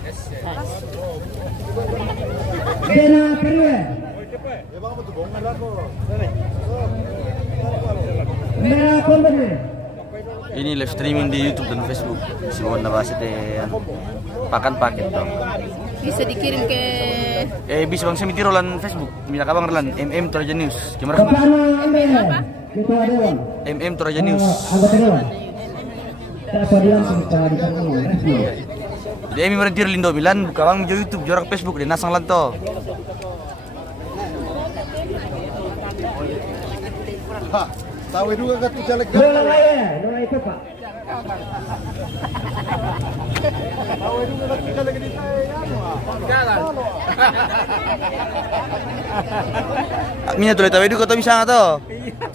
Dena Perue. Bendera Kompeten. Ini live streaming di YouTube dan Facebook. Semua nabas pakan paket dong. Bisa dikirim ke Bisa bang Semitiro lan Facebook. Minyak abang lan MM Toraja News. Gimana? Kepala Ambe. Ketua Dewan. MM Toraja News. Anggota Dewan. Ketua Dewan secara resmi. Jadi Emi merentir Lindo Milan buka bang YouTube jorak Facebook di nasang lanto. Tahu juga kan tu caleg. Dola itu Pak. Tahu juga kan tu caleg di Mina tuloy tawe kau bisa nggak to?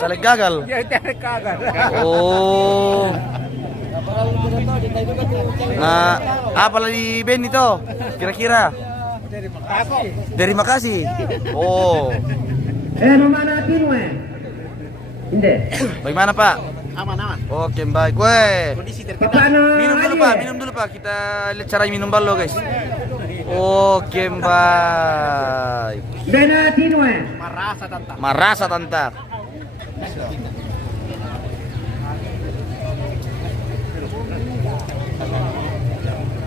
Caleg gagal. Oh. Nah, apa lagi band itu? Kira-kira? Dari Makasih. Oh. Mana Tinwe? Inde. Bagaimana Pak? Aman. Oke baik. Weh. Kondisi terkendali. Kepala Minum dulu Pak. Kita lihat cara minum balo guys. Oke baik. Bena Tinwe. Marasa tanta.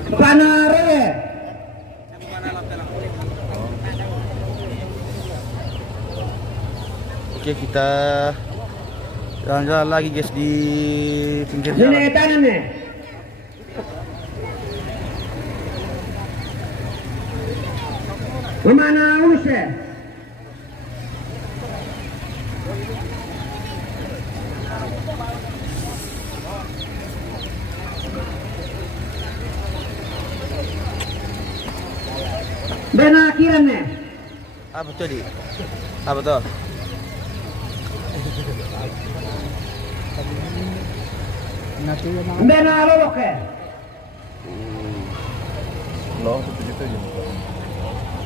Kepala Reye. Oke kita jalan-jalan lagi guys di pinggir Ini jalan. tangan nih. Kemana Use? Bena kiran nih. Apa tuh di? Apa tuh? Bena lolok ya.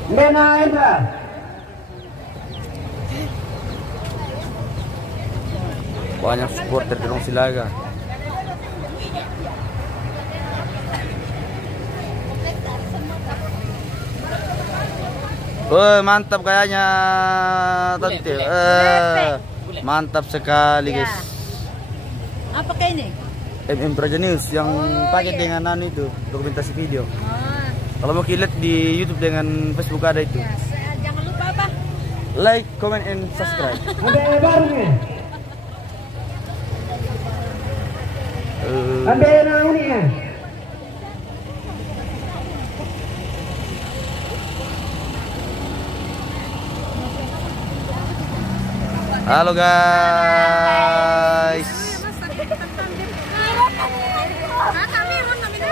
Bena Indra. Banyak supporter di Long Silaga. Mantap kayaknya tante. Mantap sekali guys. apa kayak ini? MM Toraja News yang paket dengan anu itu dokumentasi video. Kalau mau lihat di YouTube dengan Facebook ada itu. Jangan lupa apa? Like, comment, and subscribe. Ada baru nih. Eh, Ada yang unik ya. Halo guys.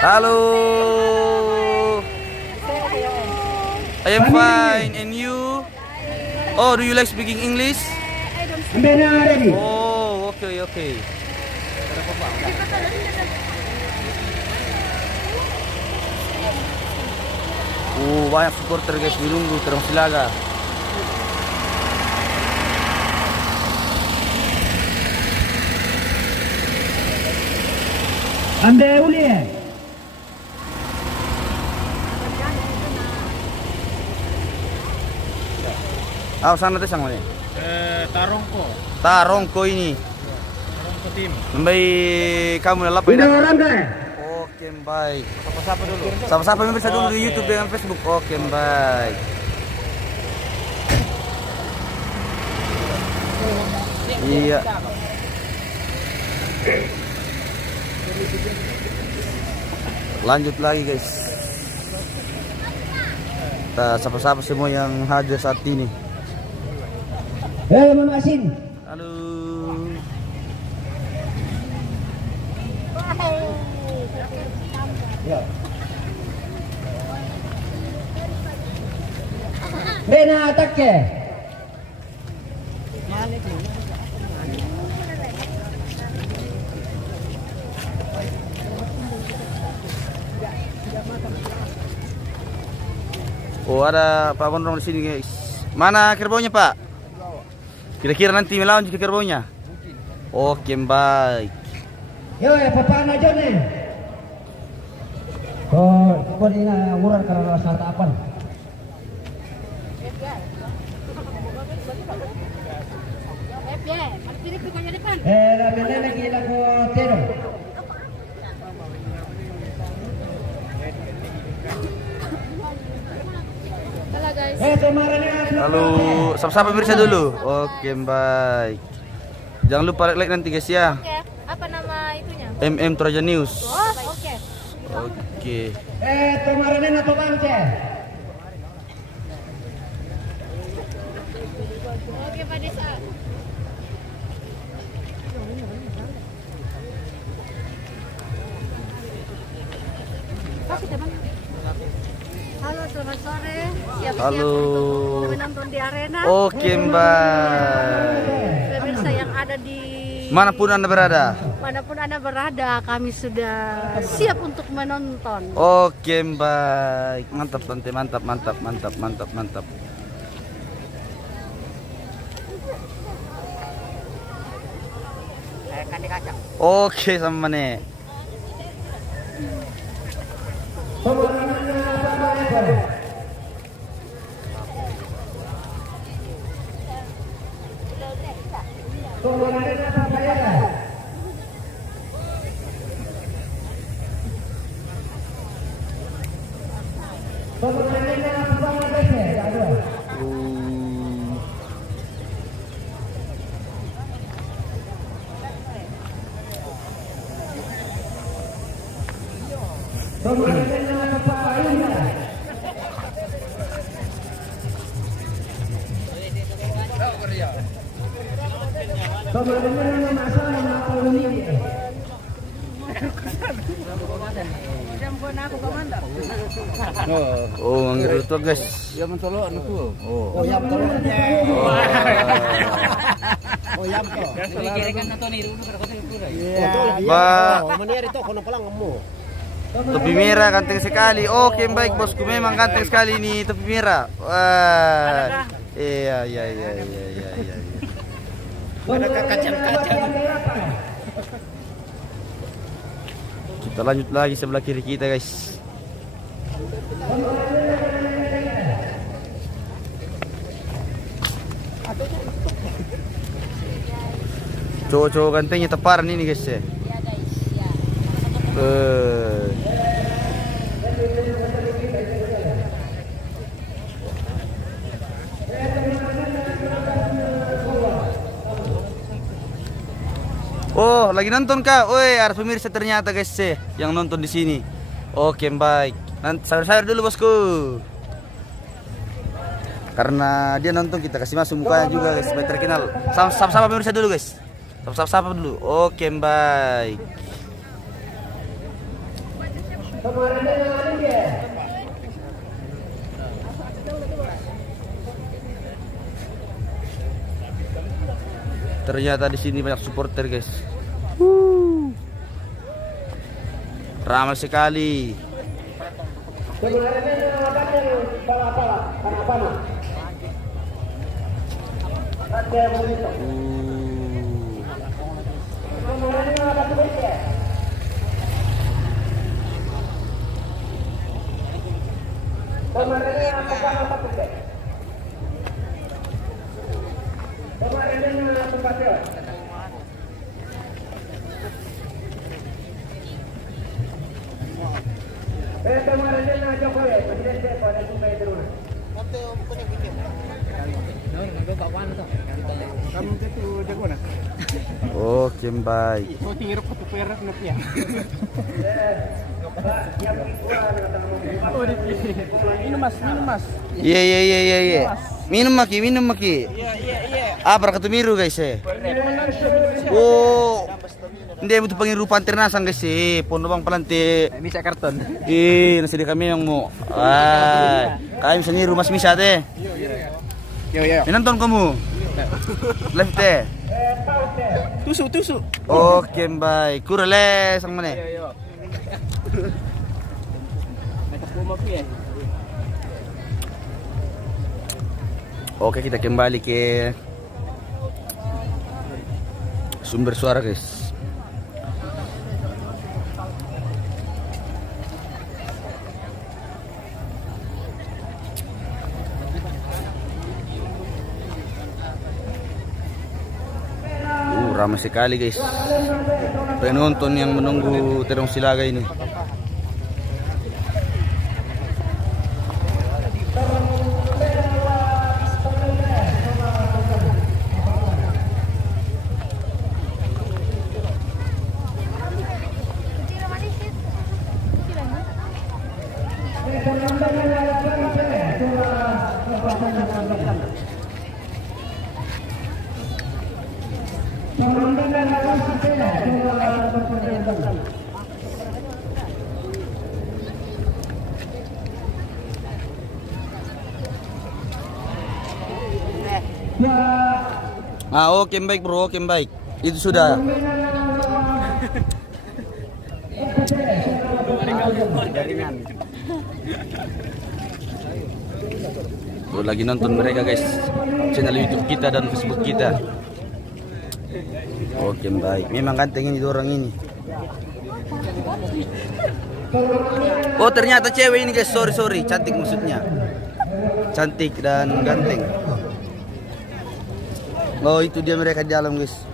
Halo. I am fine, and you? Oh, do you like speaking English? Bena ready. Oh, okay, okay. Banyak supporter guys menunggu terus silaga. Ande uli ya. Sana tuh sang mana? Tarongko. Tarongko ini. Tarongko tim. Membayi kamu lalap Udah ya? orang deh. Oke, baik. Sapa-sapa dulu. Sapa-sapa bisa dulu di YouTube dengan Facebook. Oke, baik. Iya. Lanjut lagi, guys. Kita sapa-sapa semua yang hadir saat ini. Halo Mama Asin. Halo. Bena atake. Oh, ada Pak Bonrong di sini, guys. Mana kerbaunya, Pak? Kira-kira nanti melawan juga kerbaunya? Oke, baik. Yo ya papa aja nih. Oh, apa ini murah karena rasa apa? FB, Pilih pokoknya depan. Lagunya lagi lagu Tero. Halo guys. Kemarinnya Lalu sapa-sapa pemirsa dulu. Oke, baik. Jangan lupa like nanti guys ya. Oke, apa nama itunya? MM Trojan News. Oh, oke. Oke. kemarinnya nato bangke. Oke, Pak Desa. Halo, selamat sore. Siap-siap Halo. untuk menonton di arena. Oke, baik. Pemirsa yang ada di Manapun Anda berada. manapun Anda berada, kami sudah siap untuk menonton. Oke, baik. Mantap tante, mantap, mantap, mantap, mantap, mantap. Oke, sama nih. Oh, ngeri itu guys. Ya mentolo anu tuh. Oh, yam tolo. Oh, yam to. Ba, Manier itu kono palang kamu. topi merah ganteng sekali. Oke, baik bosku, memang ganteng sekali ini topi merah. Wah. Iya, iya, iya, iya, iya, iya. Ada kacang-kacang. Kita lanjut lagi sebelah kiri kita, guys. Cowok-cowok gantengnya teparan ini, guys ya. Oh, lagi nonton kak? Woi, ada pemirsa ternyata guys yang nonton di sini. Oke, baik. Nanti sayur-sayur dulu bosku. Karena dia nonton, kita kasih masuk mukanya juga guys supaya terkenal. Sama-sama pemirsa dulu guys. Sama-sama dulu. Oke, baik. Ternyata di sini banyak supporter guys. Ramai sekali. Oke, baik. Minum mas. Iya. Minum maki. Apa kartu biru guys Oh. Hindi butuh pengirupan ternasang guys Pondo bang pelanti. Ini saya karton. Nasi di kami yang mau. Kami bisa niru mas misa teh. Yo. Nonton kamu. Live teh. Tusuk. Oke, baik. Kurale sang mana? Yo. Oke, kita kembali ke sumber suara guys. Ramai sekali guys penonton yang menunggu Terong Silaga ini. Oke baik bro, oke baik. Itu sudah. Lagi nonton mereka guys, channel YouTube kita dan Facebook kita. Oke baik, memang ganteng ini orang ini. Oh ternyata cewek ini guys, sorry, cantik maksudnya, cantik dan ganteng. Oh itu dia mereka di dalam guys.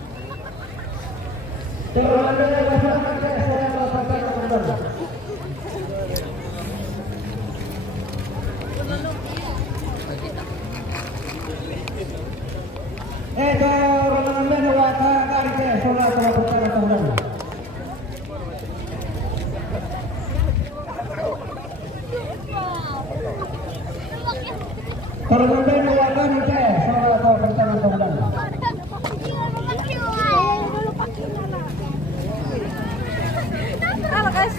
Halo guys.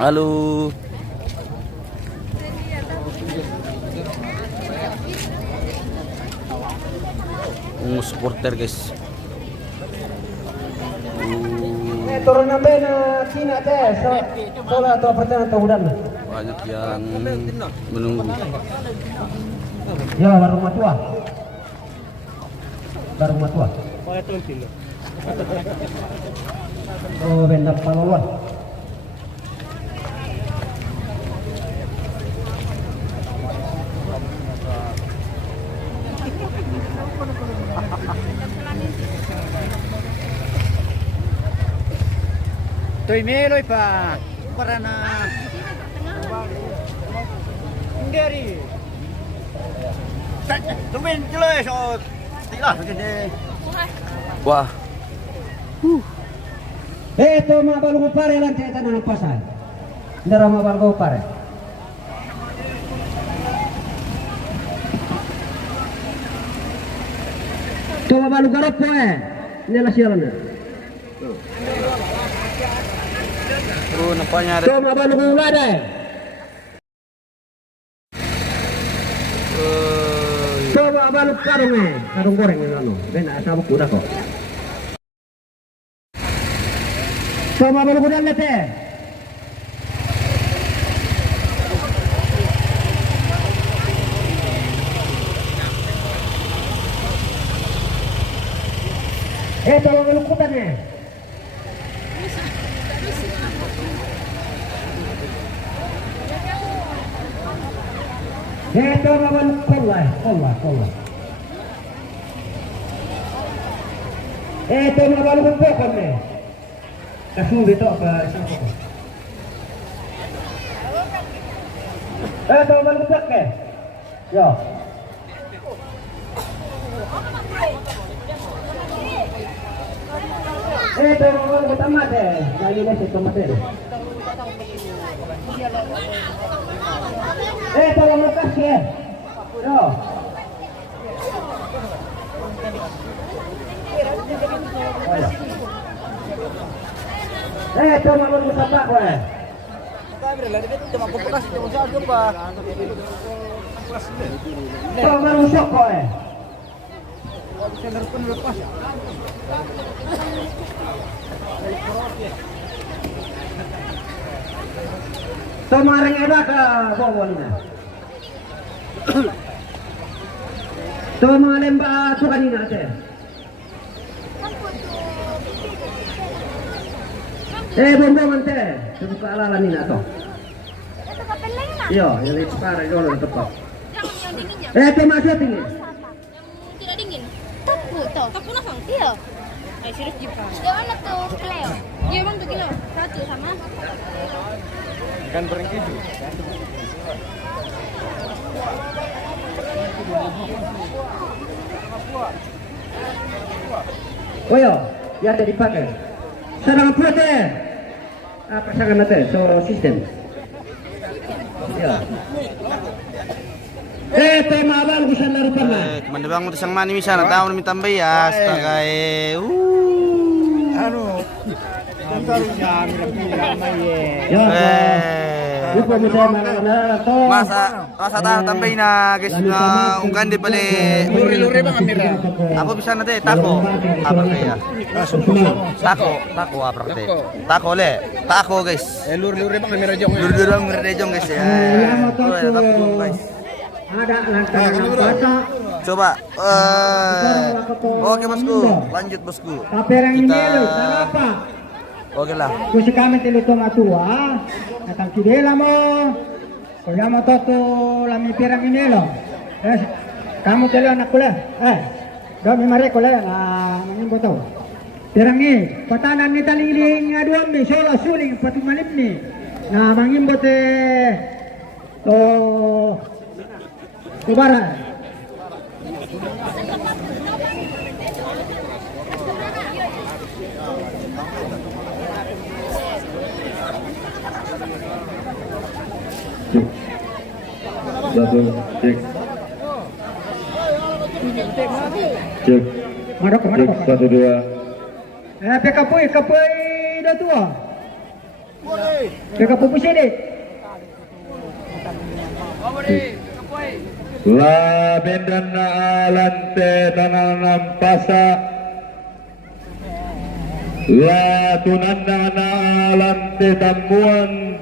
Halo. Supporter guys. Turun sampai na Cina teh. Soalnya atau pertanyaan tahunan. Banyak yang menunggu. Ya baru matua. Oh bendak paluan. Toy meloy pa para na Hungary. Tumin jelas so tilah gede. Wah. Ito mga balugo pare lang sa ito na pasal. Ndara mga balugo pare. Ito mga balugo garap po nila siya na. Oh nampaknya Ito mga balugo ulada Ito mga balugo karong karong goreng yung ano. Ben, asabok ko na ko. Ito mga balugo dalat Ito mga balukutan Ito mga balukutan kola. Ito mga balukutan Kasuli ito ka isang ko. Ito mga balukutan Yo. Ito mga balukutan mate. Nalinis ito mate. Ito mga lukas Yo. Ito mga balukutan pa ko Ito mga lusok ko Ito mga ringeda ka bawal na Ito mga lemba ito kanina Bombongan teh, itu kealalan ini atau? Ito kapeleng na. Iya, yang itu parah itu orang tepat. Jangan yang dingin ya. Itu masih tinggi. Yang tidak dingin. Tapu to. Tapu na sang tiyo. Ay Serius Jipa. Dia mana tuh Cleo? Iya bang 2 kilo. 1 sama. Ikan berengki itu. Oh ya, ya ada dipakai. Sarang putih. Pasangan nanti, so sistem. Ya. Tema abang bisa lari pernah. Mandabang mo isang mani misa na tao na mitambay ya. Astaga Anu. Bentar ya, Ya. Lupa mo saya mana to. Masa tayo tambay na guys na ungkan di pala. Luri-luri bang Amira. Apa bisa na tako? Apa kaya? Tako apa kaya? Tako le. Tako guys. Luri-luri bang Amira jong. Dudurang ngerdejong guys ya. Tako guys. Ada lantaran bata. Coba. Oke bosku, lanjut bosku. Kaperang ini lo, apa? Oke lah. Kusi kami tiluto matua, natang kidela mo. Kaya mo toto lami perang ini lo. Kamu telo anak kuliah. Dami mare kuliah na mangimbo to. Perang ni, patanan ni taliling aduan ni sola suling patumalip ni. Na mangimbo te to Kubara. Satu, cek. Cek. Marok. Cek, 1, 2. Kapoi dah tua. Kapoi pusing dek. La bendana alante tananam pasa. La tunandana alante tambuan.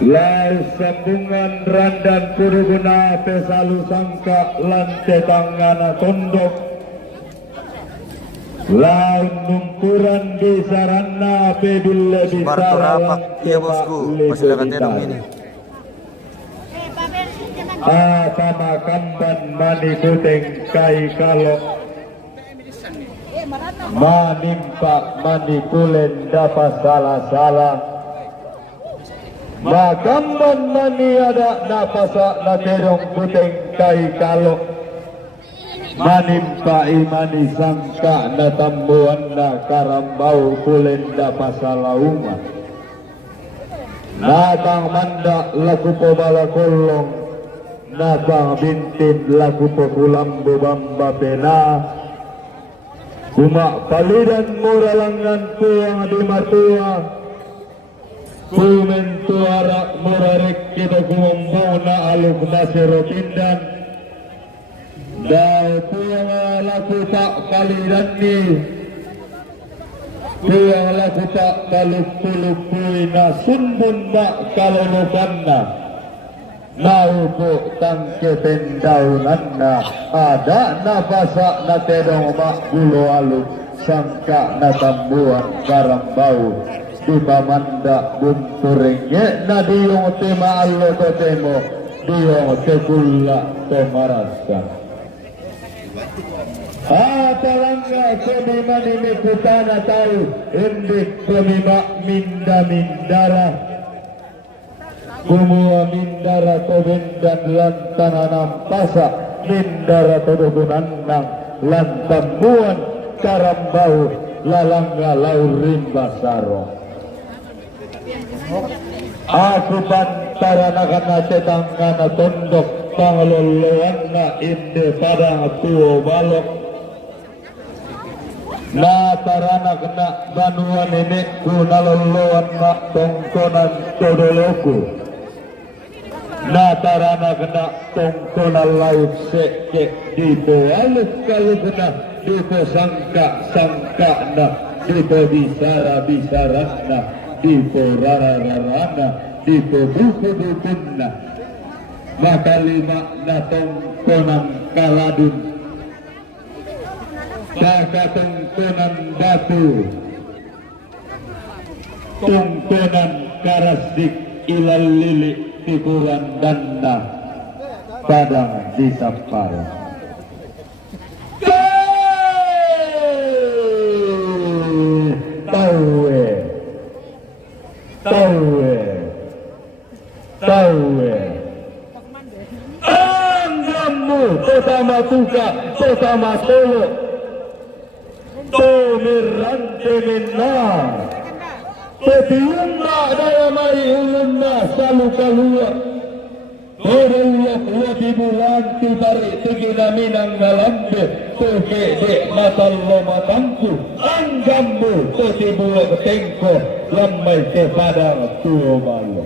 La sambungan randan kuruguna pesalu sangka lante tangana tondok. La nungkuran di sarana pedule di Barto rapak, iya bosku. Masih dekat terong ini. Sama kamban mani kuting kai kalok manimpa mani kulen dapat salah-salah makamban mani ada napasa na terong kuting kai kalok manimpa imani sangka na tambuan na karambau kulen dapat salah umat natang manda laku pobala kolong Nabang bintin lagu pekulam bebamba pena Kuma palidan muralangan puang di matua Kumentuara murarek kita kumambuna aluk nasiro tindan Dau puang laku tak palidan ni Puang laku tak kalup-kulupuina sunbun mak kalulukanna Naupo tangke pendaunan ada nafasa na terong mak gulo alu sangka na tambuan karambau di pamanda bunturenge na diyong tema allo to temo diyong tekula tomarasa apalangga kumimani mikutana tahu indik kumima minda-mindara Kumua mindara toben dan lantananam pasa mindara todogunan nang lantambuan karambau lalangga laur rimba saro aku pantara nakana cetangana tondok pangloloan na inde padang tuo balok na tarana kena banuan nenekku naloloan mak tongkonan todoloku na tarana kena tongkonan laut seke dipo aluk kalau kena dipo sangka na dipo bisara dipo rara dipo buku-bukunna maka lima na tongkonan kaladun maka tongkonan batu tongkonan karasik ilal lili tikuran danda padang di sapara tawe anggamu pertama tuka pertama tolo tomirante minna petiumma daya mai ulunna salu kalua Orulok wati bulan tibari tigina minang ngalambe toke de matallo matangku anggammu toti buok tengko lambai kepada tuo malo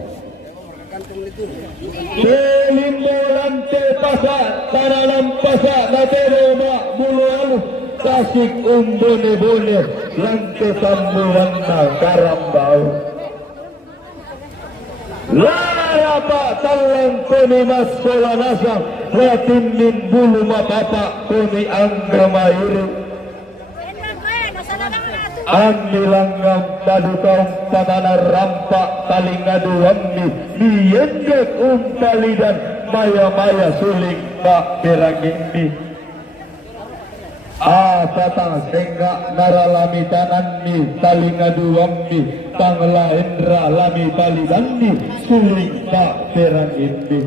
Telimbo lante pasa taralam pasa natero ma bulu alu tasik umbone bone lante sambuwanna karambau Larapa talang koni masola nasang Latin min bulu mapapa koni anggama iri Angilanggam padukang panana rampa talingadu wamni Miyendek umpalidan maya-maya suling pak perangindi Tatang sengga naralami tananmi talingadu wammi Tangla indra lami palidandi suling pak perangindi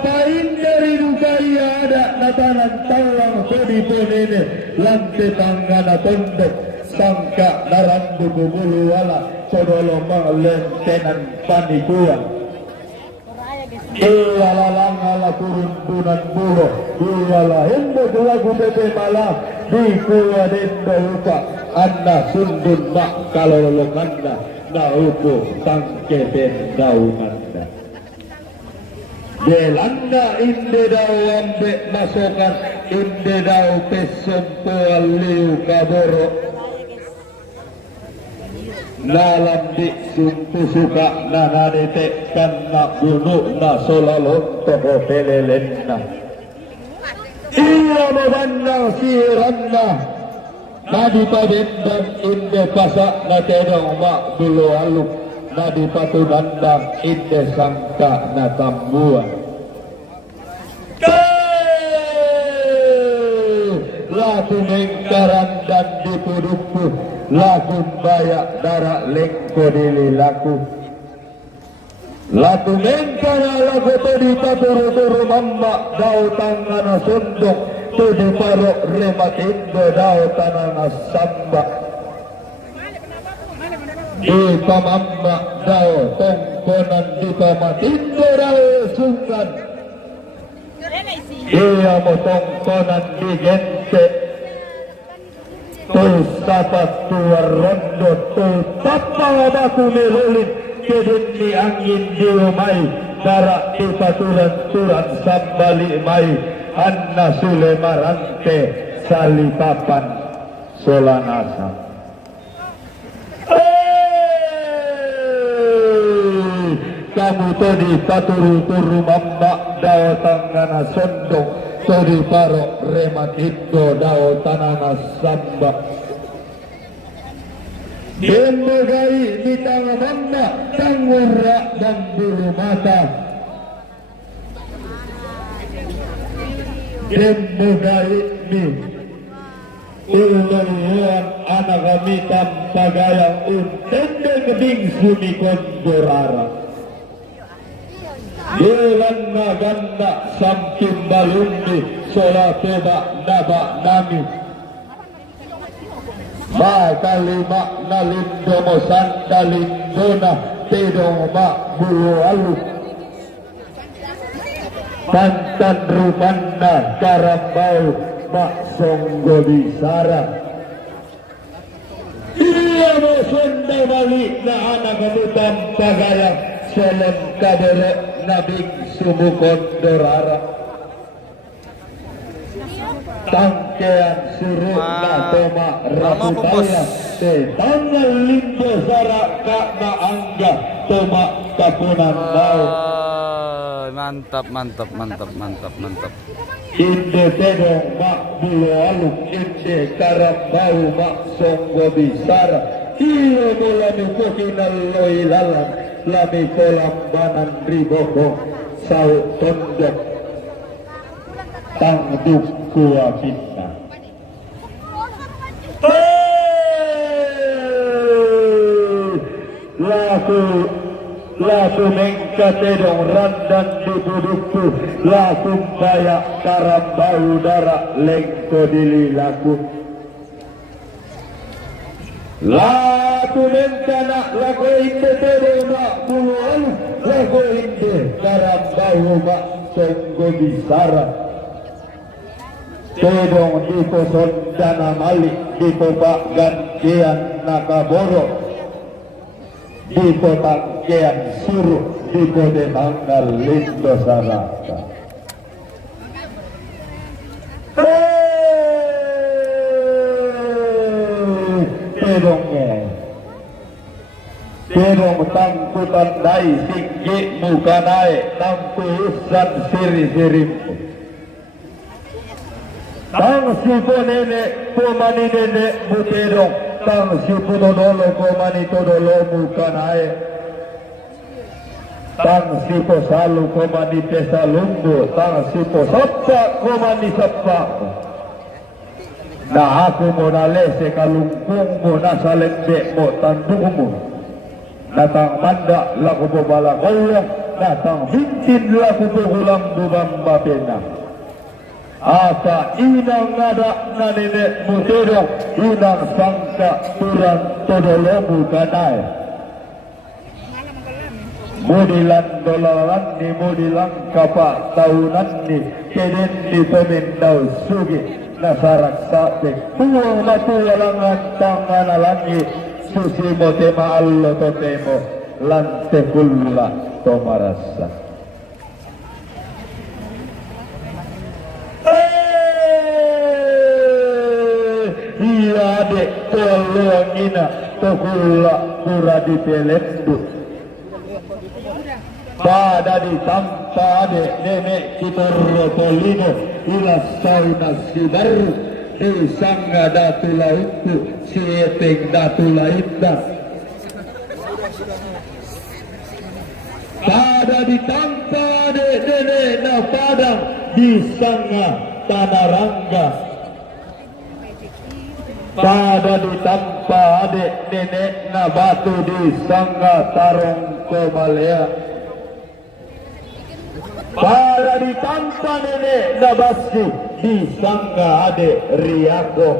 Paindari dukaya ada natanan talang kodi penene Lante tanggana tondok sangka narandu bubulu wala Sodolo mengelentenan panikuan Iwala ngala turun tunan buho Iwala hendo lagu bebe malam Di kuwa dendo lupa Anda sundun mak kalolonganda Na upo tangke bendau manda Delanda inde dau ambe masokan Inde dau pesompo aliu kaboro Nalam di sumpu suka nana detekkan nak bunuh na solalon toho pelelenna Iya mabandang siranna Nadi padendang inde pasak na tedong mak bulu aluk Nadi patunandang inde sangka na tambuan Laku mengkaran dan dipudupu Laku bayak darak lengko dililaku Laku mengkara laku tadi paturu-turu mamba Dau tangana sunduk Tudi parok remat indo dau tanana samba Di pamamba dau tongkonan di pamat indo dau sungkan Iya mo tongkonan di gente Tul sapat tuar rondo tul papa baku melulin kedeni angin diumai darak di paturan turan sambali mai anna sulemarante salipapan solanasa kamu tadi paturu-turu mamba dawa tangana sondok Todi paro remat indo dao tanana samba Dembegai bitang manda tangura dan bulu mata Dembegai ni Ululuan anak kami tampagayang untendeng bingsu ni kondorara Yelan naganda samkim balumbi sola teba naba nami Ma kalima nalindo mo sanda lindona Tedong ma bulu alu Pantan rumanna karambau ma songgo bisara Iya mo sunda balik na anak kamu tampagayang Solem kadere nabing sumukondorara Tangkean suruh na toma raputaya Te tangal lindo saraka na angga Toma kapunan mau Mantap, mantap, mantap, mantap, mantap Inde tedong mak bulu aluk Inde karambau mak songgo bisara Iyo mulami kukinal loy lalang Lami kolam banan riboko Sau tondok Tangduk kuwa fitna Laku la tumengka tedong randan di budukku la kumbaya karambau dara lengko dililaku la tumengka nak laku inde tedong mak buluan laku inde karambau mak songgo bisara tedong di poson dana malik di pobak gantian nakaboro di potangkean suruh di kode manggal lindo saraka Pedong tangkutan dai tinggi muka naik tampu usan siri-sirimu tang sipo nenek pomani nenek mutedong tang sipo dodolo pomani todolo muka naik tang sipo salu komani pesa lumbu tang sipo sappa komani sappa na aku mo nalese kalungkungmu na salembe mo tandungmu datang manda laku bobala koyong datang bintin laku buhulang bubamba pena apa inang ngada na nenek mutedong inang sangka turang todolomu kanai mudilan dolaran ni mudilang kapa tahunan ni keden di pemendau sugi nasarak sate puang matu walangan tangan alangi susi motema allo totemo lante kulla tomarasa iya adek tolongina tokulla pura di pelendu pada ditampa adek nenek kitorro polino ilas sauna sibaru sangga datula itu sieteng datula indah pada ditampa adek nenek na padang di sangga tanah rangga pada ditampa adek nenek na batu di sangga tarong komalea pada ditampa nenek na basi di sangga adek riako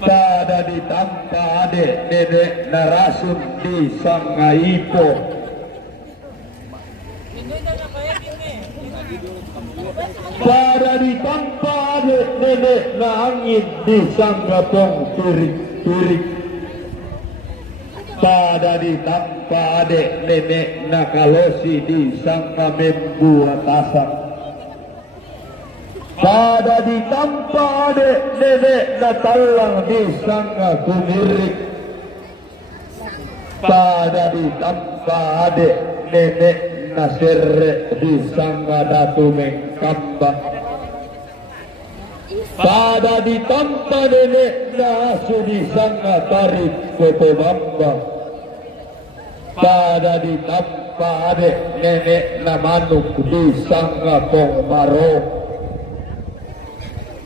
pada ditampa adek nenek na rasun di sangga ipo pada ditampa adek nenek na angin di sangga pong turik-turik pada ditampa adek nenek na kalosi di sangga membu atasan pada ditampa adek nenek na talang di sangga kumirik pada ditampa adek nenek na serre di sangga datu mengkamba pada ditampa nenek na asu di sangga tarik koto bamba pada ditampa adek nenek na manuk di sangga pong maro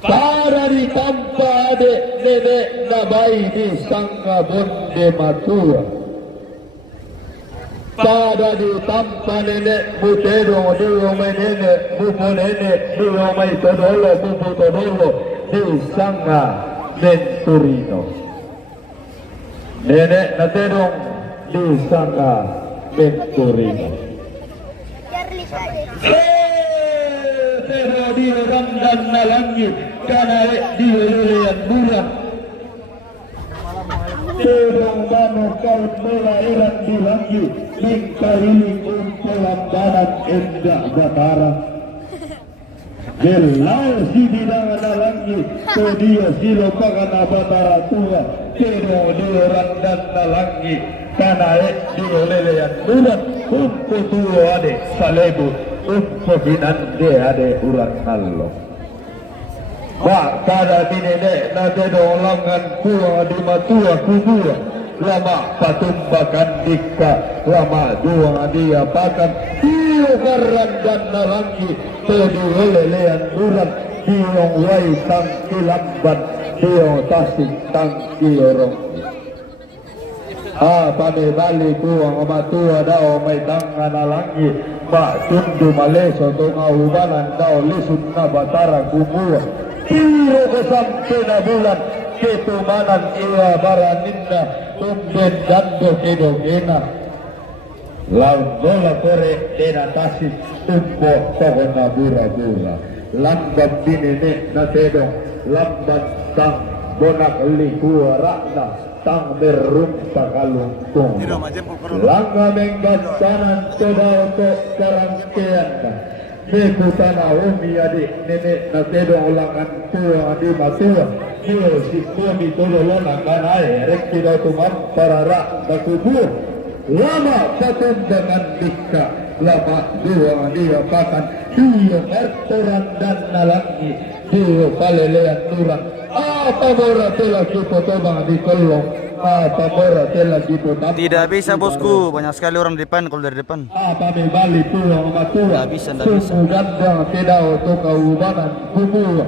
pada ditampa adek nenek na bayi di sangga bonde matua pada ditampa nenek mutedong di omai nenek bupo nenek di omai todolo bupo todolo di sangga menturino nenek na tedong di sangga menturino pero di randan na langit kana di lilian bulan tedong mano kau melairan di langit lingkariling umpulan barat endak batara gelau si bidang na langit to dia silo pagana batara tua tedong di randan na langit kana di lilian bulan umpu tuo ade salebu umpu hinande ade urat hallo Wah, kada dinene na dedong langan kuwa di matua kubura lama patumbakan dikka lama dua dia pakan iyo karan dan nalangi tedi lelean urat iyo wai tangki lambat iyo tasik tangki orang Pame bali kuang matua dao may tangan alangi ma tundu maleso tunga ubanan dao lisud na batara kumua tiro ko sampai na bulan ketumanan iya baraninna tumben dando kedogena laut bola kore dena tasik tumbo pohon na bura-bura lambat dinene na tedong lambat sang bonak likua rakna tang berumpa kalungkung langga menggasanan todao to karangkean mekutana umi adik nenek na tedong ulangan tua adi matua mio si kumi tololona kanai rekti dao tumam parara bakubur lama patun dengan dikka lama dua dia pakan dia mertoran dan nalangi dia palelean turang apa mora telah kita coba di kolong apa mora telah kita Tidak bisa bosku, banyak sekali orang di depan kalau dari depan. apa bali pulang matua Tidak bisa, tidak bisa. gandang tidak untuk kaubanan kubur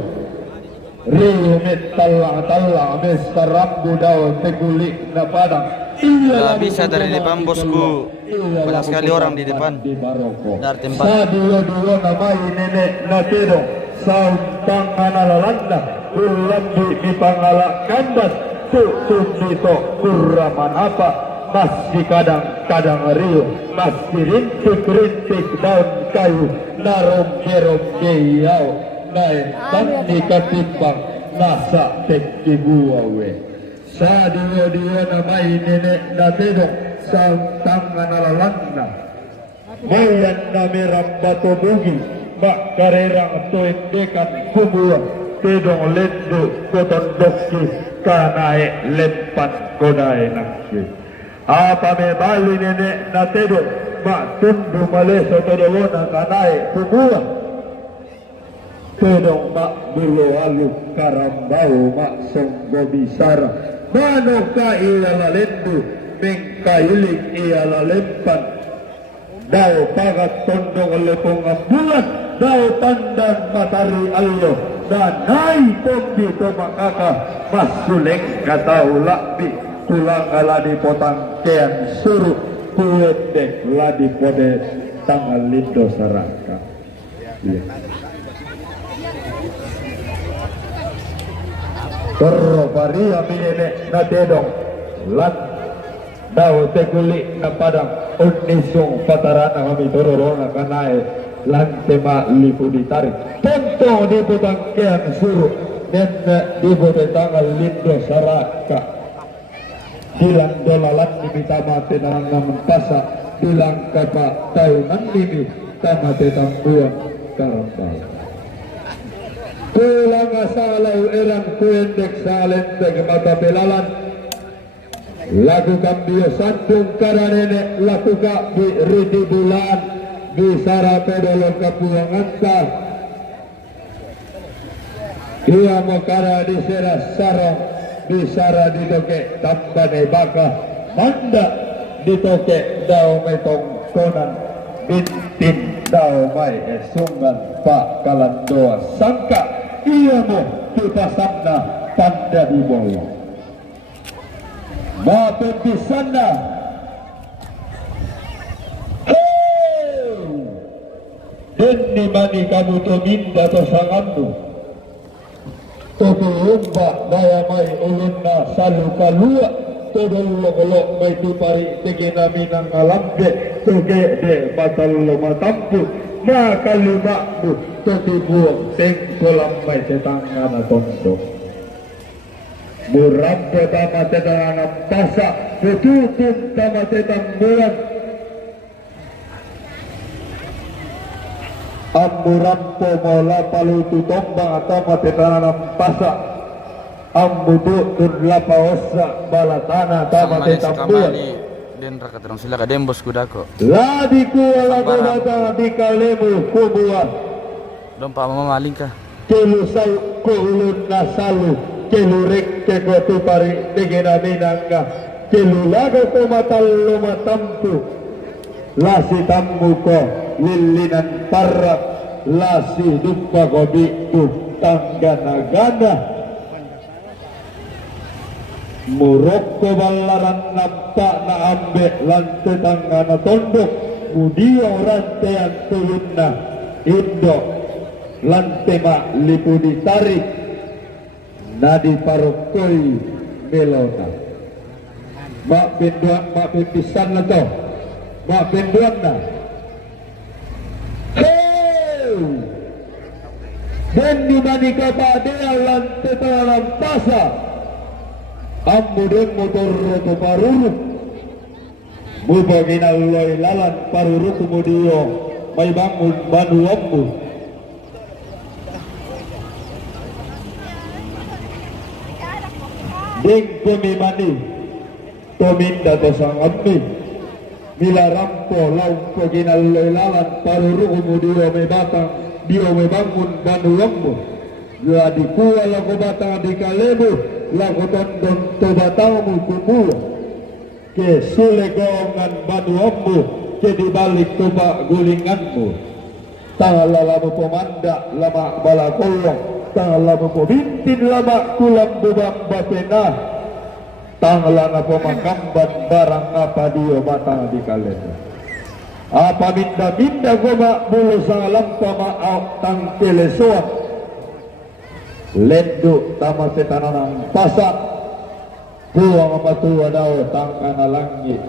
Rio metalla mesta rambu dao tegulik na padang Tidak bisa dari depan bosku, banyak sekali orang di depan. Dari tempat. Sadio namai nenek na tedo sautang analalanda ulambi di pangala kandas tutup dito kuraman apa masih kadang-kadang rio masih rintik daun kayu narombe yau naik tandi katimbang nasa teki buawe sadio namai nenek na tedo sautang analalanda Mayan na merambatu bugi mak karerang tuik dekan kubur tedong lendo koton doki kanae lempat kodai nakki apa me bali nenek na tedo mak tundu maleso todolona kanae kubur tedong mak bulu alu karambau mak songgo bisara manoka iala lendo mengkailik iala lempat Dao pagat tondong lepong bulan Dao pandan matahari allo dan naik pombi to makaka masuleng katau lakbi tulang aladi potang kean suruh kuetek ladi pode tangal lindo saraka Torro paria minene na dedong lan Dao teguli na padang unisong patarana kami tororona kanae lantema lipu ditarik tonto di putangkean suruh dan di tangal lindo saraka bilang dolalan di tamate nang mempasa bilang kapa tahu nandimi tamate tambuan karambal tulang asalau erang kuendek salente mata belalan lagu kambio sandung karanene lakuka di ridi bulan di sarape dolong kapuangan ta ia mokara di seras sarong di sara di toke tambane baka manda di toke dao metong konan bintin dao mai esungan pak kalandoa sangka ia mo tupasanna tanda di bawah Maafkan di sana. Hei, deni mani kamu tu minta to sanganmu. Tobi umba daya mai ulunna salu kalua. Todolo kolok mai tu pari tegena minang kalambe. Toge de batal matampu. Ma kalumakmu tobi buang tengkolam mai setangana tondo. Murampo tama tetangan pasa, betutum tama tetang bulan. Amburampo mola palutu tombang tama tetangan pasa. Ambudu tun lapa osa balatana tama tetang bulan. Den raka terang sila ka den bos kudako. Ladiku ala kobata di kalemu kubuan. Dong pa mamaling ka. Kelu sau ko ulun nasalu. Kelurek ke kotu pari tegena minanga kelulago ko matallo matampu lasi tammu ko lilinan parra lasi duppa ko bitu tanggana gana Murok kebalaran nampak na ambek lantai tangga na tondok mudio rantaian turun na indok lantai mak lipu ditarik nadi parokoi melona mak benduan mak pipisan na to mak benduan na dan di mani kapadea lantai dalam pasar amudeng motor roto paruru mubagin alloy lalan paruru kemudian may bangun banu ambu ding pemimani tominda tosang ambi mila rampo laung pagin alloy lalan paruru kemudian may batang dia may bangun banu ambu jadi kuwa lagu batang di kalebu lagu tondon toba tamu kubu ke sule gawangan banu ambu ke dibalik toba gulinganmu tangala lamu pemanda lama bala kolong tangala lamu pebintin lama kulam bubang bapena tangala na pemakamban barang apa dia batang di kalebu apa minda goma bulu sang lampa ma'au tang telesoak lenduk tama setananang pasak buang matua daw tangkana langit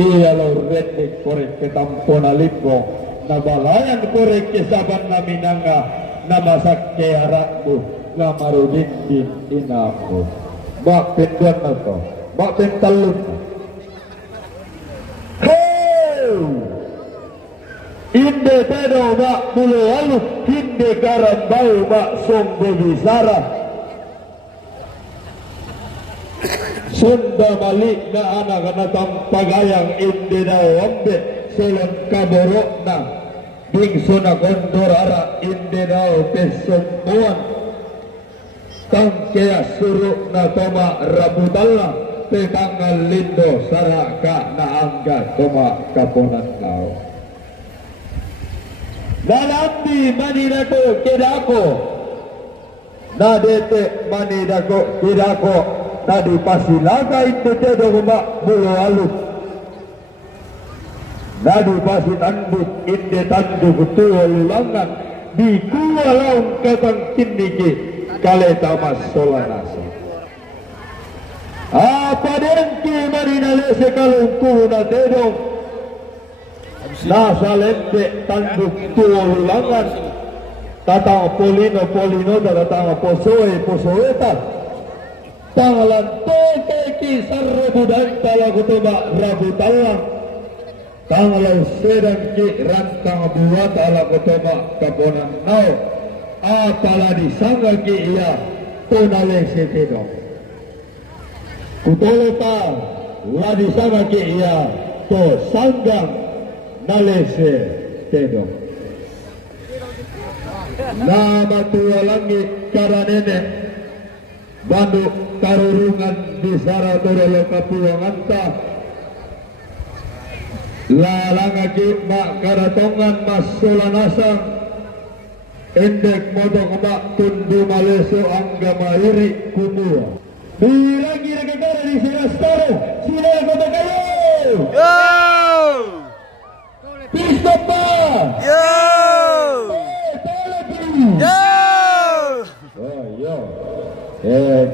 iya lo redik korek ketampona lipo nabalayan korek kesaban naminanga namasak keharakmu ngamarudindin inamu bak penduan na to bak pentalun inde pedo mak bulu aluk kinde garam bau mak songgo bisara Sunda balik na anak na tampagayang inde na wambe solon kaborok na bingso na kondor ara inde na pesombuan tangkea suruk na toma rabutala petangal lindo saraka na angga toma kaponan kau Nalambi manidako kedako nadete manidako kedako nadi pasilaga itu tedo mak bulu alus nadi pasi tanduk inde tanduk tua lulangan di kuwa laung katang kiniki kale tamas solanasa apa dengki marinale sekalung kuna tedo nasa lente tanduk tua lulangan tatang polino tatang posoeta tanggalan tokeki sarrebu dan talagu tebak rabu talang tanggalan sedang ki rantang buat talagu tebak kaponan nau apala disangga ki iya tonale setedo kutolopa ladi sama ki iya to sanggang nalese tedo nama tua langit karanene bandu karurungan di saratoro kapuangan ta lalangaki mak karatongan mas solanasang endek modok mak tundu maleso angga mairi kumua bilangi rekegara di sirastaro sila kota kayo Pistopa Yo! Yo! Oh yo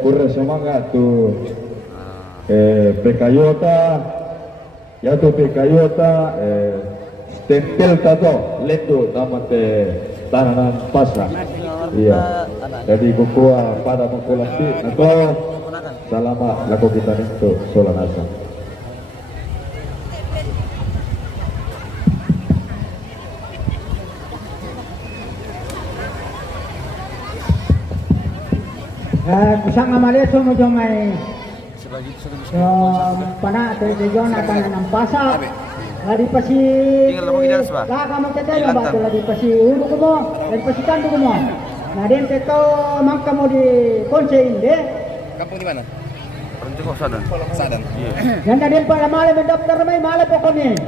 kurang semangat tuh Pekayota ya tuh Pekayota stempel tato lendo tamate tananan pasar iya jadi gua pada mengkolasi atau selama laku kita itu solanasa Kusang amaleso mo dyan may pana television akan ng pasak ladi pa si laka mo tetelo ba ito ladi pa si ulo ko mo ladi pa si kanto ko mo na din teto mangka mo di konse hindi Kampung di mana? Berhenti kok Sadan. Sadan. yan na din pa malam yung doktor may malam po kami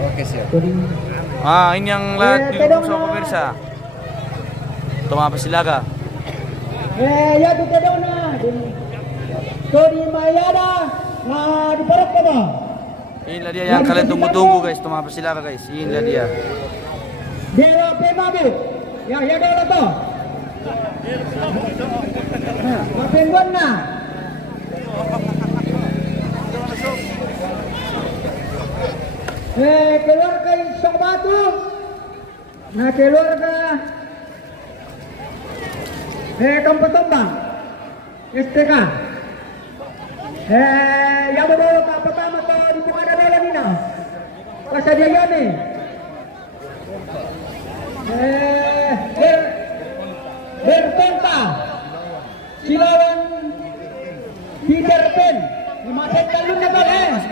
Oke siap. Ah, ini yang lagi sama pemirsa. Toma Pasilaga. Ya tu kedua na. Tony Mayada. Di parak ka ba? Inilah dia yang kalian tunggu-tunggu guys, Toma Pasilaga guys. Inilah dia. Dewa Pemabu. Ya dolo to. Mapenggon na. Keluar ke Sok Batu. Nah keluar ke Tempat Tombang STK. Yang bawa ke pertama to di Pukada Dala Nina. Kasadia Yani. Bertenta Silawan Peter Pen. Dimasak talun na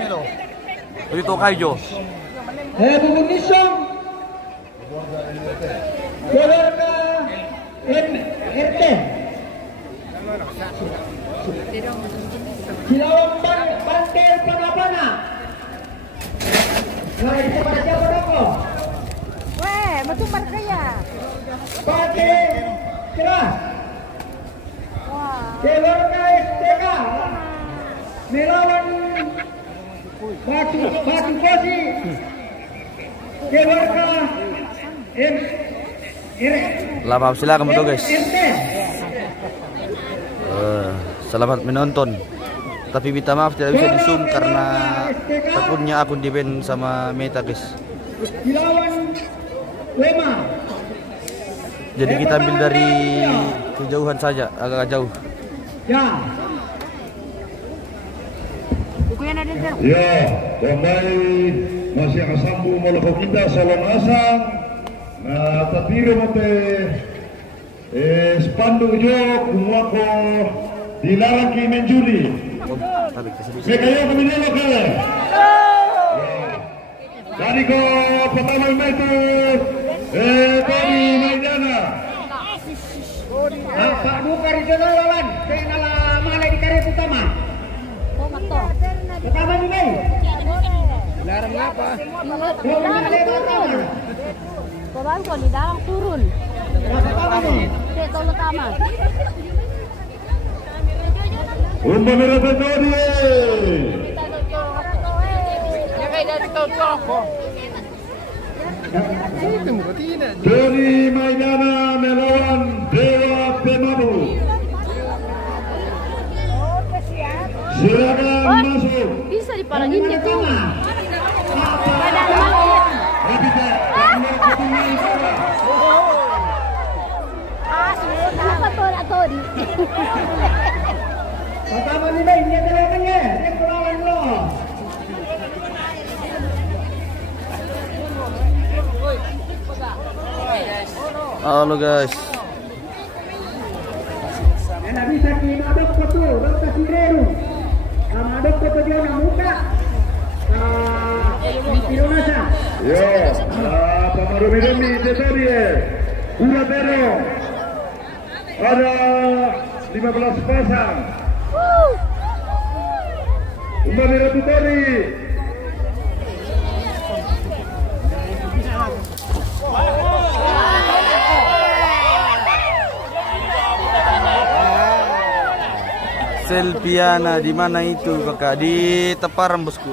to Dito kayo. Bubunisong keluar ke RT Silawang Bantel Pangapana. Nah itu pada siapa dong? Weh, matumbar kaya. Pakai cerah Wah. keluar ke STK melawan Batu Kosi keluar ke Lama Pasilaga mo to guys. RT. Selamat menonton. Tapi minta maaf tidak bisa di zoom karena takutnya akun di-ban sama Meta guys. Dilawan Lema. Jadi kita ambil dari kejauhan saja, agak jauh. Ya. Ya, kembali masih akan sambung melakukan kita salam asang. Nah, tatiro mate spandu jo kumako dilarang ki menjuli. Mekayo kami nelo kale. Dari ko pertama itu Tony Maidana. Pak Buka regional lawan kenala malay di kare utama. Pertama ni Mei. Larang apa? Malay utama. Korban ko di dalam turun. Pertama ni. Ito utama. Umba merata Tony. Tony Maidana melawan Dewa Pemabu. Silakan masuk. Bisa diparangin dia tuh. Padahal mati. Apa tuh? Pertama ni Mei dia terangnya. Dia kulawan lo. Halo guys. Enak bisa kinadok ko tu, dok kasireru. Kamadok ko to dia na muka. Di Pirunasa. Yo, pamarumi-rumi Teterie, Uratero. Ada 15 pasang. Umba merata Tony. Selpiana di mana itu kakak? Di Teparan bosku.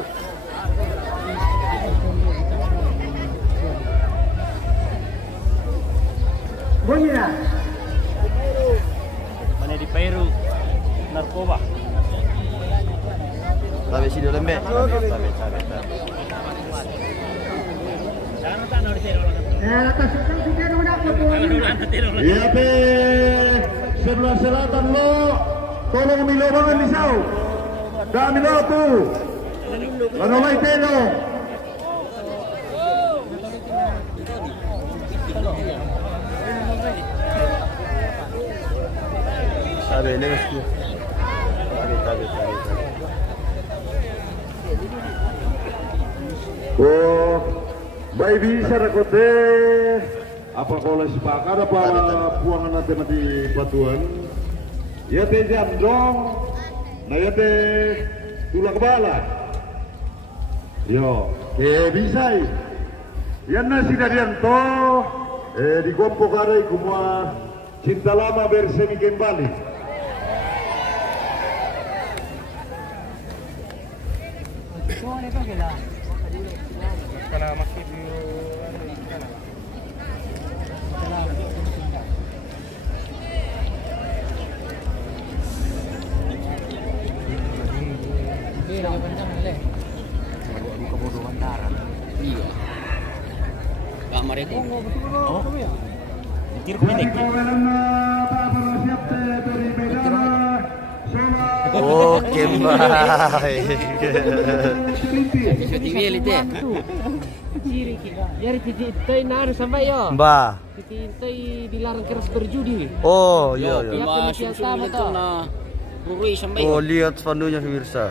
Bunyilah. Mana di Peru? Narkoba. Tabe sini lembe. Atas utang sudah udah ko tu. Iya pe, sebelah selatan lo, tolong milo bangan lisau. Dami lo tu, lanolay teno. Tabe bosku. Tabe. Oh, baik bisa rakote. Apa kalau sepakat apa puangan nanti mati batuan? Ya teh jam dong, nah ya teh tulang kepala. Yo, bisa. Yan na sinarian to, di gompo karay kumwa Cinta lama bersemi kembali. Oke, baik. Jadi titik naru sampai yo. Mbak. Titik dilarang keras berjudi. Oh, iya iya. Oh, lihat spandunya pemirsa.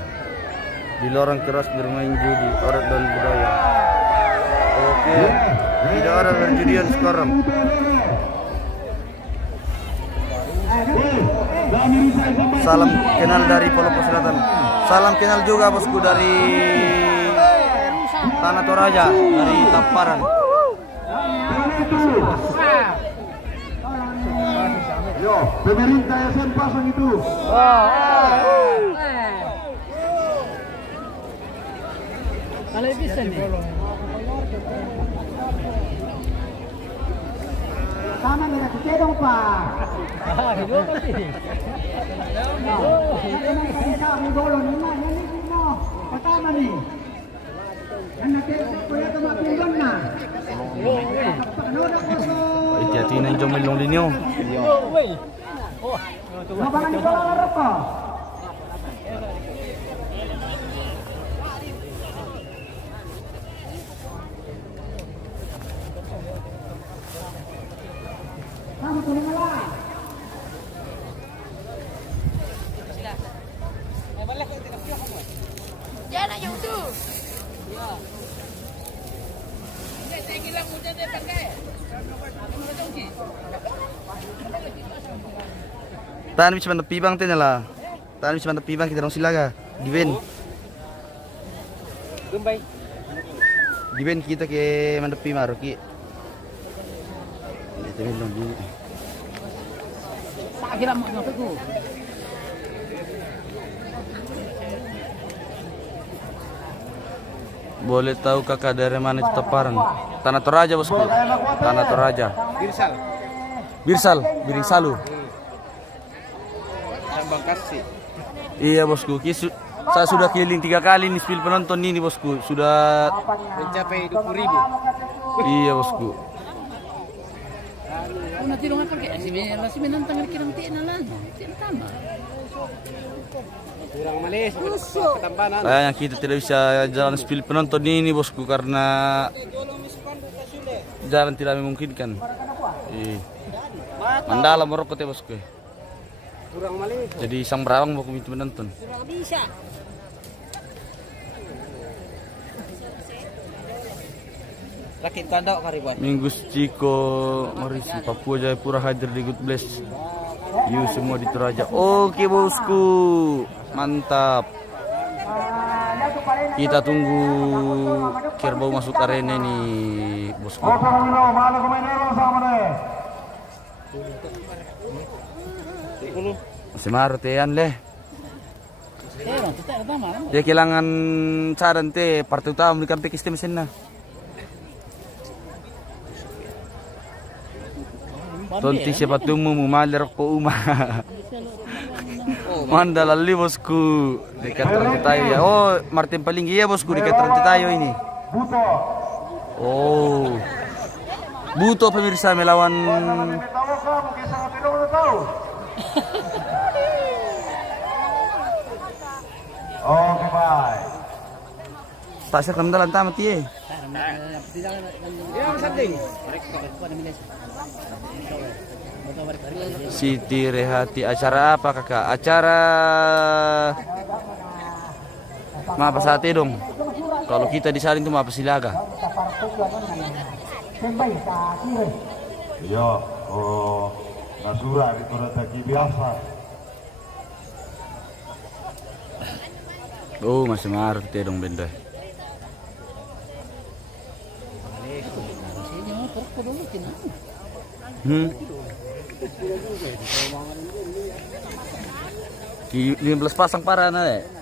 Dilarang keras bermain judi, adat dan budaya. Oke. Tidak ada perjudian sekarang. Salam kenal dari Palopo Selatan. Salam kenal juga bosku dari Tanah Toraja, dari Tamparan. Yo, pemerintah SN pasang itu. Kalau bisa nih. Sama merah kita dong Pak. Kami bolong ini pertama nih. Anak kuya kemapingan na. Hati-hati na yung melong linyo. Labangan di bawah rokok. Kamu tuloy malah. Jangan yang itu. Saya kira mudah dia pakai. Tahan bisa mantap pibang tin lah. Tahan bisa mantap pibang kita dong silaga. Diwen. Gumbay. Diwen kita ke mantap pibang Roki. Kita melong dulu. Tak kira mau ngapain ku. Boleh tahu kakak dari mana itu Tamparan? Tanah Toraja bosku. Tanah Toraja. Birsal, Biringsalu. Sambang kasih. Iya bosku. Saya sudah keliling 3 kali nih spill penonton ini bosku. Sudah Mencapai 20.000. iya bosku. Nanti dong apa kayak si menantang kirang tiada lah. Tiada tambah. Kurang malis. Ketambahan. Sayangnya kita tidak bisa jalan spill penonton ini bosku karena jalan tidak memungkinkan. Mandala merokok ya bosku. Kurang malis. Jadi sang berawang mau itu menonton. Kurang bisa. Rakit kandok karibuan. Minggu Ciko Marisi Papua Jayapura hadir di Good Bless. You semua di Toraja. Oke bosku. Mantap. Kita tunggu Kerbau masuk arena nih bosku. Masih marotean leh. Dia kehilangan saran teh partai utama di kampek sistem mesin. Tonti siapa tumu maler po uma. Mandala li bosku dekat rantai tayo ya. Oh Martin paling iya bosku dekat rantai tayo ini. Oh Buto pemirsa melawan Oke, bye. Tasya kendalan tamat ye. Yang sanding. Siti Rehati acara apa kakak? Acara apa sate dong? Kalau kita di saling itu apa silaga? Iya, oh, nasura itu rezeki biasa. Oh masih marah dong benda. Hmm. 15 pasang para na eh.